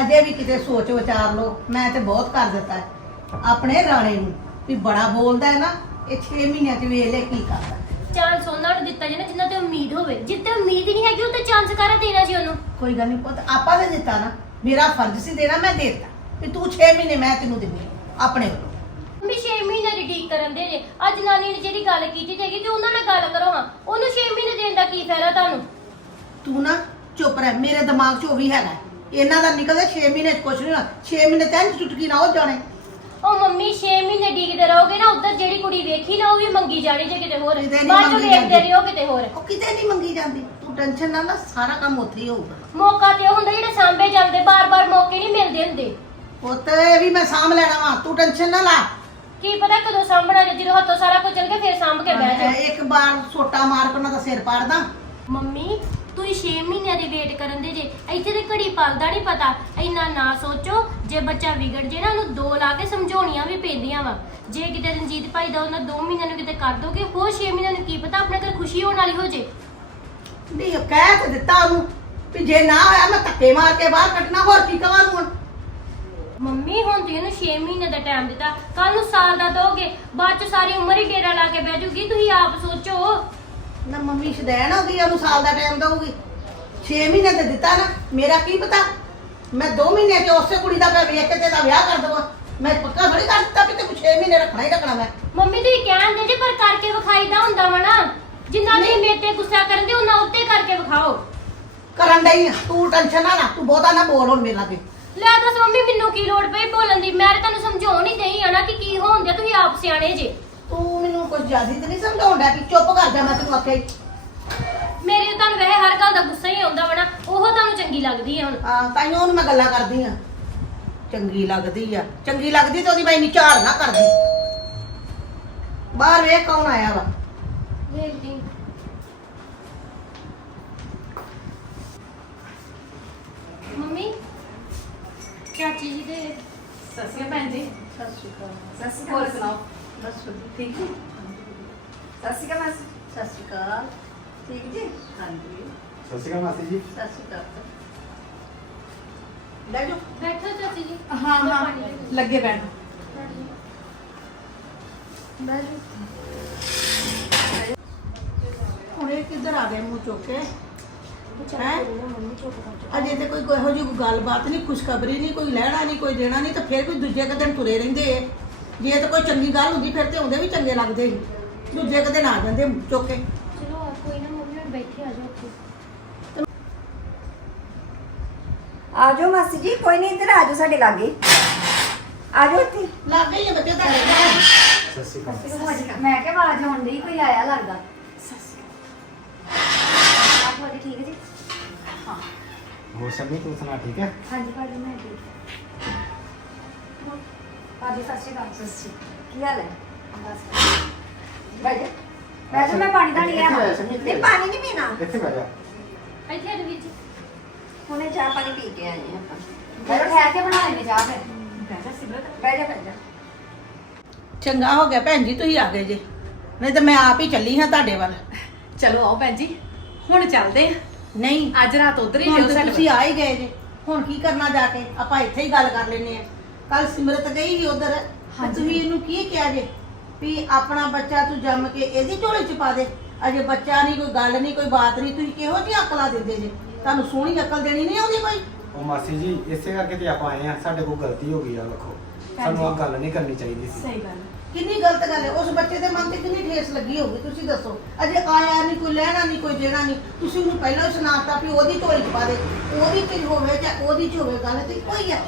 ਅਜੇ ਵੀ ਕਿਤੇ ਸੋਚ ਵਿਚਾਰ ਲਓ। ਮੈਂ ਤੇ ਬਹੁਤ ਕਰ ਦਿੱਤਾ ਹੈ ਆਪਣੇ ਰਾਣੇ ਨੂੰ। ਵੀ ਬੜਾ ਬੋਲਦਾ ਹੈ ਨਾ ਇਹ 6 ਮਹੀਨਿਆਂ ਚ ਵੇਖ ਲੈ ਕੀ ਕਰਦਾ। ਚਾਂਸ ਉਹਨਾਂ ਨੂੰ ਦਿੱਤਾ ਜੇ ਨਾ ਜਿੰਨਾ ਤੇ ਉਮੀਦ ਹੋਵੇ। ਜਿੱਤੇ ਉਮੀਦ ਹੀ ਨਹੀਂ ਹੈਗੀ ਉਹ ਤੇ ਚਾਂਸ ਕਾਰਾ ਦੇਣਾ ਸੀ ਉਹਨੂੰ? ਕੋਈ ਗੱਲ ਨਹੀਂ ਪੁੱਤ ਆਪਾਂ ਨੇ ਦਿੱਤਾ ਨਾ। ਮੇਰਾ ਫਰਜ਼ ਸੀ ਦੇਣਾ ਮੈਂ ਦੇ ਦਿੱਤਾ। ਵੀ ਤੂੰ 6 ਮਹੀਨੇ ਮੈਂ ਤੈਨੂੰ ਦਿੰਦੀ ਹਾਂ, ਆਪਣੇ ਵੱਲੋਂ। ਮੰਮੀ 6 ਮਹੀਨੇ ਦੀ ਡੀਕ ਕਰਨ ਦੇ ਜੇ। ਅੱਜ ਨਾਨੀ ਨੇ ਜਿਹੜੀ ਗੱਲ ਕੀਤੀ ਜੇਗੀ ਤੇ ਉਹਨਾਂ ਨਾਲ ਗੱਲ ਕਰੋ ਹਾਂ। ਉਹਨੂੰ 6 ਮਹੀਨੇ ਦੇਣ ਦਾ ਕੀ ਫਾਇਦਾ ਤੁਹਾਨੂੰ? ਤੂੰ ਨਾ ਚੁੱਪ ਰਹਿ ਮੇਰੇ ਦਿਮਾਗ 'ਚ ਉਹ ਵੀ ਹੈਗਾ ਇਹਨਾਂ ਦਾ ਨਿਕਲਦਾ 6 ਮਹੀਨੇ 'ਚ ਕੁਛ ਨਹੀਂ ਹੋਣਾ। 6 ਮਹੀਨੇ ਤੈਨੂੰ ਚੁਟਕੀ ਨਾ ਹੋ ਜਾਣੇ। ਉਹ ਮੰਮੀ 6 ਮਹੀਨੇ ਡੀਕਦੇ ਰਹੋਗੇ ਨਾ ਉਧਰ ਜਿਹੜੀ ਕੁੜੀ ਵੇਖੀ ਨਾ ਉਹ ਵੀ ਮੰਗੀ ਜਾਣੀ ਜੇ ਕਿਤੇ ਹੋਰ। ਕਿਤੇ ਨੀ ਬਾਅਦ ਚ ਮੰਗੀ ਵੇਖਦੇ ਜਾਂਦੀ। ਰਹੋ ਕਿਤੇ ਹੋਰ। ਉਹ ਕਿਤੇ ਨਹੀਂ ਮੰਗੀ ਜਾਂਦੀ। ਤੂੰ ਟੈਨਸ਼ਨ ਨਾ ਲੈ ਸਾਰਾ ਕੰਮ ਉੱਥੇ ਹੀ ਹੋਊਗਾ। ਮੌਕਾ ਤੇ ਉਹ ਹੁੰਦਾ ਜਿਹੜੇ ਸਾਂਭੇ ਜਾਂਦੇ ਬਾਰ-ਬਾਰ ਮੌਕੇ ਨਹੀਂ ਮਿਲਦੇ ਹੁੰਦੇ। ਇਹ ਵੀ ਮੈਂ ਸਾਂਭ ਲੈਣਾ ਵਾ। ਤੂੰ ਟੈਨਸ਼ਨ ਨਾ ਲਾ। ਕੀ ਪਤਾ ਕਦੋਂ ਸਾਂਭਣਾ ਜੇ ਜਦੋਂ ਹੱਥੋਂ ਸਾਰਾ ਕੁਝ ਚਲ ਗਿਆ ਫਿਰ ਸਾਂਭ ਕੇ ਬਹਿ ਜਾ। ਇੱਕ ਵਾਰ ਸੋਟਾ ਮਾਰ ਕੇ ਉਹਨਾਂ ਦਾ ਸਿਰ ਪਾੜਦਾ। ਮੰਮੀ ਤੁਸੀਂ 6 ਮਹੀਨਿਆਂ ਦੀ ਵੇਟ ਕਰਨ ਦੇ ਜੇ। ਇੱਥੇ ਤੇ ਘੜੀ ਪਲਦਾ ਨਹੀਂ ਪਤਾ। ਇੰਨਾ ਨਾ ਸੋਚੋ ਜੇ ਬੱਚਾ ਵਿਗੜ ਜੇ ਨਾ ਉਹਨੂੰ ਦੋ ਲਾ ਕੇ ਸਮਝਾਉਣੀਆਂ ਵੀ ਪੈਂਦੀਆਂ ਵਾ। ਜੇ ਕਿਤੇ ਰਣਜੀਤ ਭਾਈ ਦਾ ਉਹਨਾਂ 2 ਮਹੀਨਿਆਂ ਨੂੰ ਕਿਤੇ ਕਰ ਦੋਗੇ ਹੋਰ 6 ਮਹੀਨਿਆਂ ਨੂੰ ਕੀ ਪਤਾ ਆਪਣੇ ਘਰ ਖੁਸ਼ੀ ਹੋਣ ਵਾਲੀ ਹੋ ਜੇ? ਨਹੀਂ ਉਹ ਕਹਿ ਤੇ ਦਿੱਤਾ ਉਹਨੂੰ ਵੀ ਜੇ ਨਾ ਹੋਇਆ ਮੈਂ ਧੱਕੇ ਮਾਰ ਕੇ ਬਾਹਰ ਕੱਢਣਾ ਹੋਰ ਕੀ ਕਵਾਂ ਨੂੰ ਹੁਣ? ਮੰਮੀ ਮੰਮੀ ਹੁਣ ਤੁਸੀਂ ਇਹਨੂੰ 6 ਮਹੀਨੇ ਦਾ ਟਾਈਮ ਦਿੱਤਾ। ਕੱਲ ਨੂੰ ਸਾਲ ਦਾ ਦੋਗੇ ਬਾਅਦ ਚ ਸਾਰੀ ਉਮਰ ਹੀ ਡੇਰਾ ਲਾ ਕੇ ਬਹਿ ਜੂਗੀ। ਤੁਸੀਂ ਆਪ ਸੋਚੋ। ਨਾ ਮੰਮੀ ਸ਼ਦੈਣ ਹੋ ਗਈ ਉਹਨੂੰ ਸਾਲ ਦਾ ਟਾਈਮ ਦਊਗੀ। 6 ਮਹੀਨੇ ਤੇ ਦਿੱਤਾ ਨਾ ਮੇਰਾ ਕੀ ਪਤਾ? ਮੈਂ 2 ਮਹੀਨੇ ਚ ਉਸੇ ਕੁੜੀ ਦਾ ਮੈਂ ਵੇਖ ਕੇ ਤੇ ਦਾ ਵਿਆਹ ਕਰ ਦਵਾਂ। ਮੈਂ ਪੱਕਾ ਥੋੜੀ ਕਰ ਦਿੱਤਾ ਕਿ ਤੈਨੂੰ 6 ਮਹੀਨੇ ਰੱਖਣਾ ਹੀ ਰੱਖਣਾ ਮੈਂ। ਮੰਮੀ ਤੁਸੀਂ ਕਹਿੰਦੇ ਜੇ ਪਰ ਕਰਕੇ ਵਿਖਾਈਦਾ ਹੁੰਦਾ ਵਾ ਨਾ। ਜਿੰਨਾ ਤੁਸੀਂ ਮੇਰੇ ਤੇ ਗੁੱਸਾ ਕਰਦੇ ਉਹਨਾਂ ਉੱਤੇ ਕਰਕੇ ਵਿਖਾਓ। ਕਰਨ ਡਈ ਆ। ਤੂੰ ਟੈਨਸ਼ਨ ਨਾ ਨਾ ਤੂੰ ਬਹੁਤਾ ਨਾ ਬੋਲ ਹੁਣ ਮੇਰੇ ਲਾਗੇ। ਲੈ ਦੱਸ ਮੰਮੀ ਮੈਨੂੰ ਕੀ ਲੋੜ ਪਈ ਬੋਲਣ ਦੀ? ਮੈਂ ਤਾਂ ਤੁਹਾਨੂੰ ਸਮਝਾਉਣ ਹੀ ਨਹੀਂ ਆ ਨਾ ਕਿ ਕੀ ਹੋਣ ਡਿਆ ਤੁਸੀਂ ਆਪ ਸਿਆਣੇ ਜੇ। ਕੁਝ ਜ਼ਿਆਦਾ ਤੇ ਨਹੀਂ ਸਮਝਾਉਂਦਾ ਕਿ ਚੁੱਪ ਕਰ ਜਾ ਮੈਂ ਤੈਨੂੰ ਆਖਿਆ ਹੀ। ਮੇਰੇ ਤੁਹਾਨੂੰ ਵੈਸੇ ਹਰ ਗੱਲ ਦਾ ਗੁੱਸਾ ਹੀ ਆਉਂਦਾ ਵਾ ਨਾ ਉਹ ਤੁਹਾਨੂੰ ਚੰਗੀ ਲੱਗਦੀ ਹੈ ਹੁਣ। ਹਾਂ ਤਾਈਓ ਉਹਨੂੰ ਮੈਂ ਗੱਲਾਂ ਕਰਦੀ ਆ। ਚੰਗੀ ਲੱਗਦੀ ਆ। ਚੰਗੀ ਲੱਗਦੀ ਤੇ ਉਹਦੀ ਮੈਂ ਇੰਨੀ ਝਾੜ ਨਾ ਕਰਦੀ। ਬਾਹਰ ਵੇਖ ਕੌਣ ਆਇਆ ਵਾ। ਵੇਖਦੀ। ਮੰਮੀ ਚਾਚੀ ਜੀ ਦੇ ਅਕਾਲ ਭੈਣ ਜੀ। ਸਤਿ ਸ਼੍ਰੀ ਅਕਾਲ। ਅਕਾਲ ਹੋਰ ਸੁਣਾਓ? ਬਸ ਠੀਕ ਸਤਿ ਸ਼੍ਰੀ ਅਕਾਲ ਮਾਸੀ ਸਤਿ ਸ਼੍ਰੀ ਅਕਾਲ। ਠੀਕ ਜੀ? ਹਾਂਜੀ। ਸਤਿ ਸ਼੍ਰੀ ਅਕਾਲ ਮਾਸੀ ਜੀ। ਸਤਿ ਸ਼੍ਰੀ ਅਕਾਲ। ਲੈ ਜੋ ਬੈਠੋ ਚਾਚੀ ਜੀ। ਹਾਂ ਹਾਂ। ਲੱਗੇ ਪੈਣ ਹੁਣ ਇਹ ਕਿੱਧਰ ਆ ਗਏ ਮੂੰਹ ਚੁੱਕ ਕੇ? ਹੈਂ? ਅਜੇ ਤੇ ਕੋਈ ਇਹੋ ਜਿਹੀ ਕੋਈ ਗੱਲਬਾਤ ਨਹੀਂ ਖੁਸ਼ਖਬਰੀ ਨਹੀਂ ਕੋਈ ਲੈਣਾ ਨਹੀਂ ਕੋਈ ਦੇਣਾ ਨਹੀਂ ਤਾਂ ਫਿਰ ਵੀ ਦੂਜੇ ਕੁ ਦਿਨ ਤੁਰੇ ਰਹਿੰਦੇ ਏ। ਜੇ ਤਾਂ ਕੋਈ ਚੰਗੀ ਗੱਲ ਹੁੰਦੀ ਫਿਰ ਤੇ ਆਉਂਦੇ ਵੀ ਚੰਗੇ ਲੱਗਦੇ ਸੀ। ਦੂਜੇ ਕੁ ਦਿਨ ਆ ਜਾਂਦੇ ਮੂੰਹ ਚੁੱਕ ਕੇ। ਚਲੋ ਆ ਕੋਈ ਨਾ ਮੰਮੀ ਹੁਣ ਬੈਠੇ ਆ ਜਾਓ ਉੱਥੇ। ਆ ਜਾਓ ਮਾਸੀ ਜੀ ਕੋਈ ਨਹੀਂ ਇੱਧਰ ਆ ਜਾਓ ਸਾਡੇ ਲਾਗੇ। ਆ ਜਾਓ ਇੱਥੇ। ਲੱਗ ਗਈ ਬੱਚੇ ਤੁਹਾਡੇ ਸਤਿ ਸ਼੍ਰੀ ਅਕਾਲ। ਮੈਂ ਕਿਹਾ ਆਵਾਜ਼ ਆਉਣ ਡਈ ਕੋਈ ਆਇਆ ਲੱਗਦਾ। ਆਪ ਤੁਹਾਡੇ ਠੀਕ ਜੀ? ਹੋਰ ਸ਼ਮੀ ਤੂੰ ਸੁਣਾ ਠੀਕ ਹੈ? ਹਾਂਜੀ ਭਾਜੀ ਮੈਂ ਠੀਕ ਭਾਜੀ ਸਤਿ ਸ਼੍ਰੀ ਅਕਾਲ। ਸਤਿ ਸ਼੍ਰੀ ਕੀ ਹਾਲ ਹੈ? ਬਸ ਵੈਸੇ ਮੈਂ ਪਾਣੀ ਦਾ ਨਹੀਂ ਲਿਆ ਨਹੀਂ ਪਾਣੀ ਨਹੀਂ ਪੀਣਾ। ਇੱਥੇ ਬਹਿ ਜਾ। ਇੱਥੇ ਦੇ ਵਿੱਚ। ਹੁਣੇ ਚਾਹ ਪਾਣੀ ਪੀ ਕੇ ਆਏ ਹਾਂ ਆਪਾਂ ਮੈਂ ਠਹਿਰ ਕੇ ਬਣਾ ਲੈਣੇ ਚਾਹ ਫਿਰ। ਬੈਠਾ ਸਿਮਰਤ। ਬਹਿ ਜਾ ਬਹਿ ਜਾ। ਚੰਗਾ ਹੋ ਗਿਆ ਭੈਣ ਜੀ ਤੁਸੀਂ ਆ ਗਏ ਜੇ। ਨਹੀਂ ਤਾਂ ਮੈਂ ਆਪ ਹੀ ਚੱਲੀ ਹਾਂ ਤੁਹਾਡੇ ਵੱਲ। ਚਲੋ ਆਓ ਭੈਣ ਜੀ ਹੁਣ ਚੱਲਦੇ ਆ ਨਹੀਂ। ਅੱਜ ਰਾਤ ਉਧਰ ਹੀ ਹੁਣ ਤਾਂ ਤੁਸੀਂ ਆ ਹੀ ਗਏ ਜੇ। ਹੁਣ ਕੀ ਕਰਨਾ ਜਾ ਕੇ? ਆਪਾਂ ਇੱਥੇ ਹੀ ਗੱਲ ਕਰ ਲੈਨੇ ਆ ਕੱਲ ਸਿਮਰਤ ਗਈ ਸੀ ਉਧਰ। ਤੁਸੀਂ ਇਹਨੂੰ ਕੀ ਕਿਹਾ ਜੇ? ਵੀ ਆਪਣਾ ਬੱਚਾ ਤੂੰ ਜੰਮ ਕੇ ਇਹਦੀ ਝੋਲੀ ਚ ਪਾ ਦੇ। ਅਜੇ ਬੱਚਾ ਨਹੀਂ ਕੋਈ ਗੱਲ ਨਹੀਂ ਕੋਈ ਬਾਤ ਨਹੀਂ ਤੁਸੀਂ ਕਿਹੋ ਜਿਹੀ ਅਕਲਾਂ ਦਿੰਦੇ ਜੇ? ਤੁਹਾਨੂੰ ਸੋਹਣੀ ਅਕਲ ਦੇਣੀ ਨਹੀਂ ਆਉਂਦੀ ਕੋਈ? ਉਹ ਮਾਸੀ ਜੀ ਇਸੇ ਕਰਕੇ ਤੇ ਆਪਾਂ ਆਏ ਆ ਸਾਡੇ ਕੋਲ ਗਲਤੀ ਹੋ ਗਈ ਆ ਵੇਖੋ। ਸਾਨੂੰ ਆ ਗੱਲ ਨਹੀਂ ਕਰਨੀ ਚਾਹੀਦੀ ਸੀ। ਸਹੀ ਗੱਲ। ਕਿੰਨੀ ਗਲਤ ਗੱਲ ਹੈ ਉਸ ਬੱਚੇ ਦੇ ਮਨ ਤੇ ਕਿੰਨੀ ਠੇਸ ਲੱਗੀ ਹੋਊਗੀ ਤੁਸੀਂ ਦੱਸੋ। ਅਜੇ ਆਇਆ ਨਹੀਂ ਕੋਈ ਲੈਣਾ ਨਹੀਂ ਕੋਈ ਦੇਣਾ ਨਹੀਂ। ਤੁਸੀਂ ਉਹਨੂੰ ਪਹਿਲਾਂ ਸੁਣਾਤਾ ਵੀ ਉਹਦੀ ਝੋਲੀ ਚ ਪਾ ਦੇ। ਉਹਦੀ ਚ ਹੋਵੇ ਜਾਂ ਉਹਦੀ ਚ ਹੋਵੇ ਗੱਲ ਤੇ ਕੋਈ ਹੈ।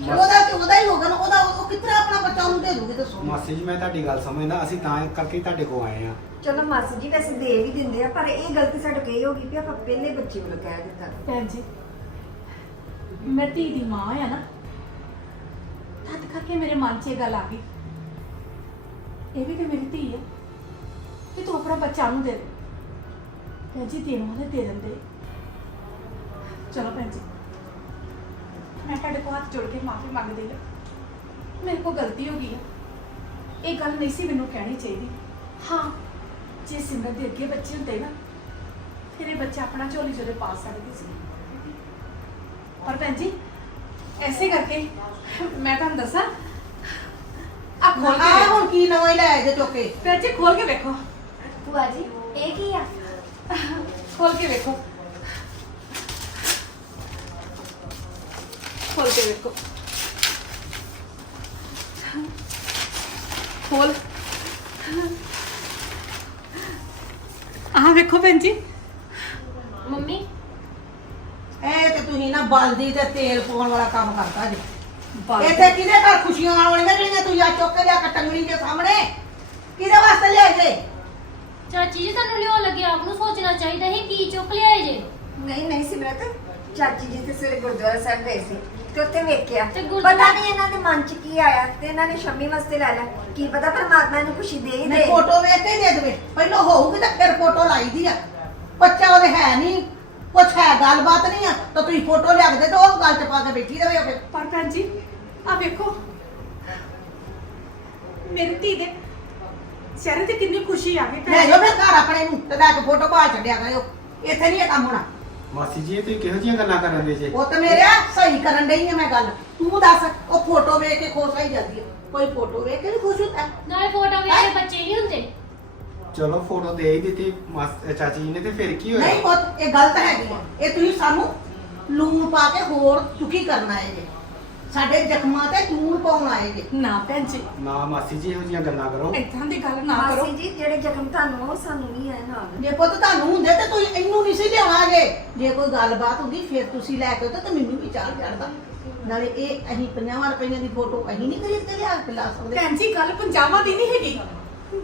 ਉਹਦਾ ਤੇ ਉਹਦਾ ਹੀ ਹੋਗਾ ਨਾ ਉਹਦਾ ਉਹ ਕਿਤਨਾ ਆਪਣਾ ਬੱਚਾ ਉਹਨੂੰ ਦੇ ਦੂਗੀ ਦੱਸੋ। ਮਾਸੀ ਜੀ ਮੈਂ ਤੁਹਾਡੀ ਗੱਲ ਸਮਝਦਾ ਅਸੀਂ ਤਾਂ ਕਰਕੇ ਹੀ ਤੁਹਾਡੇ ਕੋਲ ਆਏ ਆ ਚਲੋ ਮਾਸੀ ਜੀ ਵੈਸੇ ਦੇ ਵੀ ਦਿੰਦੇ ਆ ਪਰ ਇਹ ਗਲਤੀ ਸਾਡੇ ਕੋਲ ਇਹ ਹੋ ਗਈ ਕਿ ਆਪਾਂ ਪਹਿਲੇ ਬੱਚੇ ਨੂੰ ਕਹਿ ਦਿੱਤਾ। ਭੈਣ ਜੀ ਮੈਂ ਧੀ ਦੀ ਮਾਂ ਆ ਨਾ ਤਦ ਕਰਕੇ ਮੇਰੇ ਮਨ 'ਚ ਇਹ ਗੱਲ ਆ ਗਈ। ਇਹ ਵੀ ਤੇ ਮੇਰੀ ਧੀ ਹੈ ਕਿ ਤੂੰ ਆਪਣਾ ਬੱਚਾ ਨੂੰ ਦੇ ਦੇ। ਭੈਣ ਜੀ ਦੇਣ ਵਾਲੇ ਦੇ ਦਿੰਦੇ। ਚਲੋ ਭੈਣ ਜੀ। ਮੈਂ ਤੁਹਾਡੇ ਕੋਲ ਹੱਥ ਜੋੜ ਕੇ ਮਾਫੀ ਮੰਗਦੀ ਹਾਂ। ਮੇਰੇ ਕੋਲ ਗਲਤੀ ਹੋ ਗਈ ਹੈ। ਇਹ ਗੱਲ ਨਹੀਂ ਸੀ ਮੈਨੂੰ ਕਹਿਣੀ ਚਾਹੀਦੀ। ਹਾਂ ਜੇ ਸਿਮਰਨ ਦੇ ਅੱਗੇ ਬੱਚੇ ਹੁੰਦੇ ਨਾ ਫਿਰ ਇਹ ਬੱਚਾ ਆਪਣਾ ਝੋਲੀ ਜਿਹੜੇ ਪਾ ਸਕਦੀ ਸੀ। ਪਰ ਭੈਣ ਜੀ ਐਸੇ ਕਰਕੇ ਮੈਂ ਤੁਹਾਨੂੰ ਦੱਸਾਂ ਆ ਖੋਲ ਕੇ ਆ। ਹੁਣ ਕੀ ਨਵਾਂ ਹੀ ਲੈ ਆਏ ਜੇ ਚੁੱਕੇ ਭੈਣ ਜੀ ਖੋਲ ਕੇ ਵੇਖੋ। ਭੂਆ ਜੀ ਇਹ ਕੀ ਆ? ਖੋਲ ਕੇ ਵੇਖੋ। ਖੋਲ ਕੇ ਵੇਖੋ। ਖੋਲ। ਆਹ ਵੇਖੋ ਭੈਣ ਜੀ। ਮੰਮੀ। ਇਹ ਤੇ ਤੁਸੀਂ ਨਾ ਬਲਦੀ ਤੇ ਤੇਲ ਪਾਉਣ ਵਾਲਾ ਕੰਮ ਕਰਤਾ ਜੀ। ਬਾਲ ਇੱਥੇ ਕਿਹਦੇ ਘਰ ਖੁਸ਼ੀਆਂ ਆਉਣੀਆਂ ਜਿਹੜੀਆਂ ਤੁਸੀਂ ਆ ਚੁੱਕ ਕੇ ਲਿਆ ਕੇ ਟੰਗਣੀ ਦੇ ਸਾਹਮਣੇ? ਕਿਹਦੇ ਵਾਸਤੇ ਲਿਆਏ ਜੇ? ਚਾਚੀ ਜੀ ਤੁਹਾਨੂੰ ਲਿਓ ਲੱਗਿਆ ਆਪ ਨੂੰ ਸੋਚਣਾ ਚਾਹੀਦਾ ਸੀ ਕੀ ਚੁੱਕ ਲਿਆਏ ਜੇ। ਨਹੀਂ ਨਹੀਂ ਸਿਮਰਤ। ਚਾਚੀ ਜੀ ਤੇ ਸਵੇਰੇ ਗੁਰਦੁਆਰਾ ਸਾਹਿਬ ਗਏ ਸੀ। ਤੇ ਉੱਥੇ ਵੇਖਿਆ। ਤੇ ਗੁਰਦੁਆਰਾ- ਪਤਾ ਨਹੀਂ ਇਹਨਾਂ ਦੇ ਮਨ 'ਚ ਕੀ ਆਇਆ ਤੇ ਇਹਨਾਂ ਨੇ ਸ਼ਮੀ ਵਾਸਤੇ ਲੈ ਲਿਆ। ਕੀ ਪਤਾ ਪਰਮਾਤਮਾ ਨੂੰ ਖੁਸ਼ੀ ਦੇ ਹੀ ਨਹੀਂ ਦੇ। ਫੋਟੋ ਵੇਖ ਕੇ ਹੀ ਦੇ ਦੇਵੇ। ਪਹਿਲਾਂ ਹੋਊਗੀ ਤਾਂ ਫਿਰ ਫੋਟੋ ਲਾਈ ਦੀ ਆ। ਬੱਚਾ ਉਹਦੇ ਹੈ ਨਹੀਂ। ਕੁਛ ਹੈ ਗੱਲਬਾਤ ਨਹੀਂ ਆ। ਤਾਂ ਤੁਸੀਂ ਫੋਟੋ ਲਿਆ ਕੇ ਦੇ ਤੇ ਉਹ ਗੱਲ ਚ ਪਾ ਕੇ ਬੈਠੀ ਰਵੇ ਫਿਰ ਪਰ ਭੈਣ ਜੀ ਆ ਵੇਖੋ। ਮੇਰੀ ਧੀ ਦੇ ਚਿਹਰੇ ਤੇ ਕਿੰਨੀ ਖੁਸ਼ੀ ਆ ਗਈ ਲੈ ਜਾਓ ਫਿਰ ਘਰ ਆਪਣੇ ਨੂੰ ਤੇ ਲੈ ਕੇ ਫੋਟੋ ਬਾਹਰ ਛੱਡਿਆ ਕਰਿਓ। ਇੱਥੇ ਨਹੀਂ ਇਹ ਕੰਮ ਹੋਣਾ। ਮਾਸੀ ਜੀ ਇਹ ਤੁਸੀਂ ਕਿਹੋ ਜਿਹੀਆਂ ਗੱਲਾਂ ਕਰਨ ਦੇ ਜੇ? ਉਹ ਤੇ ਮੇਰੇ ਸਹੀ ਕਰਨ ਡਈ ਆ ਮੈਂ ਗੱਲ। ਤੂੰ ਦੱਸ ਉਹ ਫੋਟੋ ਵੇਖ ਕੇ ਖੁਸ਼ ਹੋਈ ਜਾਂਦੀ ਹੈ ਕੋਈ ਫੋਟੋ ਵੇਖ ਕੇ ਨਹੀਂ ਖੁਸ਼ ਹੁੰਦਾ? ਨਾਲੇ ਫੋਟੋ ਵੇਖ ਕੇ ਬੱਚੇ ਨਹੀਂ ਹੁੰਦੇ। ਚਲੋ ਫੋਟੋ ਦੇ ਹੀ ਦਿੱਤੀ ਮਾਸ- ਚਾਚੀ ਜੀ ਨੇ ਤੇ ਫਿਰ ਕੀ ਨਹੀਂ ਹੋਇਆ ਪੁੱਤ ਇਹ ਗਲਤ ਹੈਗੀ ਆ। ਇਹ ਤੁਸੀਂ ਸਾਨੂੰ ਲੂਣ ਪਾ ਕੇ ਹੋਰ ਦੁਖੀ ਕਰਨ ਆਏ ਜੇ। ਸਾਡੇ ਜ਼ਖਮਾਂ ਤੇ ਲੂਣ ਪਾਉਣ ਆਏ ਜੇ। ਨਾ ਭੈਣ ਜੀ। ਨਾ ਮਾਸੀ ਜੀ ਇਹੋ ਜਿਹੀਆਂ ਗੱਲਾਂ ਕਰੋ। ਏਦਾਂ ਦੀ ਗੱਲ ਨਾ ਕਰੋ। ਮਾਸੀ ਜੀ ਜਿਹੜੇ ਜ਼ਖਮ ਤੁਹਾਨੂੰ ਉਹ ਸਾਨੂੰ ਨਹੀਂ ਆਏ ਨਾਲ। ਜੇ ਪੁੱਤ ਤੁਹਾਨੂੰ ਹੁੰਦੇ ਤੇ ਤੁਸੀਂ ਇਹਨੂੰ ਨਹੀਂ ਸੀ ਲਿਆਵਾਂਗੇ। ਜੇ ਕੋਈ ਗੱਲਬਾਤ ਹੁੰਦੀ ਫਿਰ ਤੁਸੀਂ ਲੈ ਕੇ ਆਉਂਦੇ ਤਾਂ ਮੈਨੂੰ ਵੀ ਚਾਲ ਚੜਦਾ ਨਾਲੇ ਇਹ ਅਸੀਂ 50 ਰੁਪਈਆਂ ਦੀ ਫੋਟੋ ਅਸੀਂ ਨਹੀਂ ਖਰੀਦ ਕੇ ਲਿਆ ਕੇ ਲਾ ਸਕਦੇ। ਭੈਣ ਜੀ ਗੱਲ ਪੰਜਾਬਾਂ ਦੀ ਨਹੀਂ ਹੈਗੀ।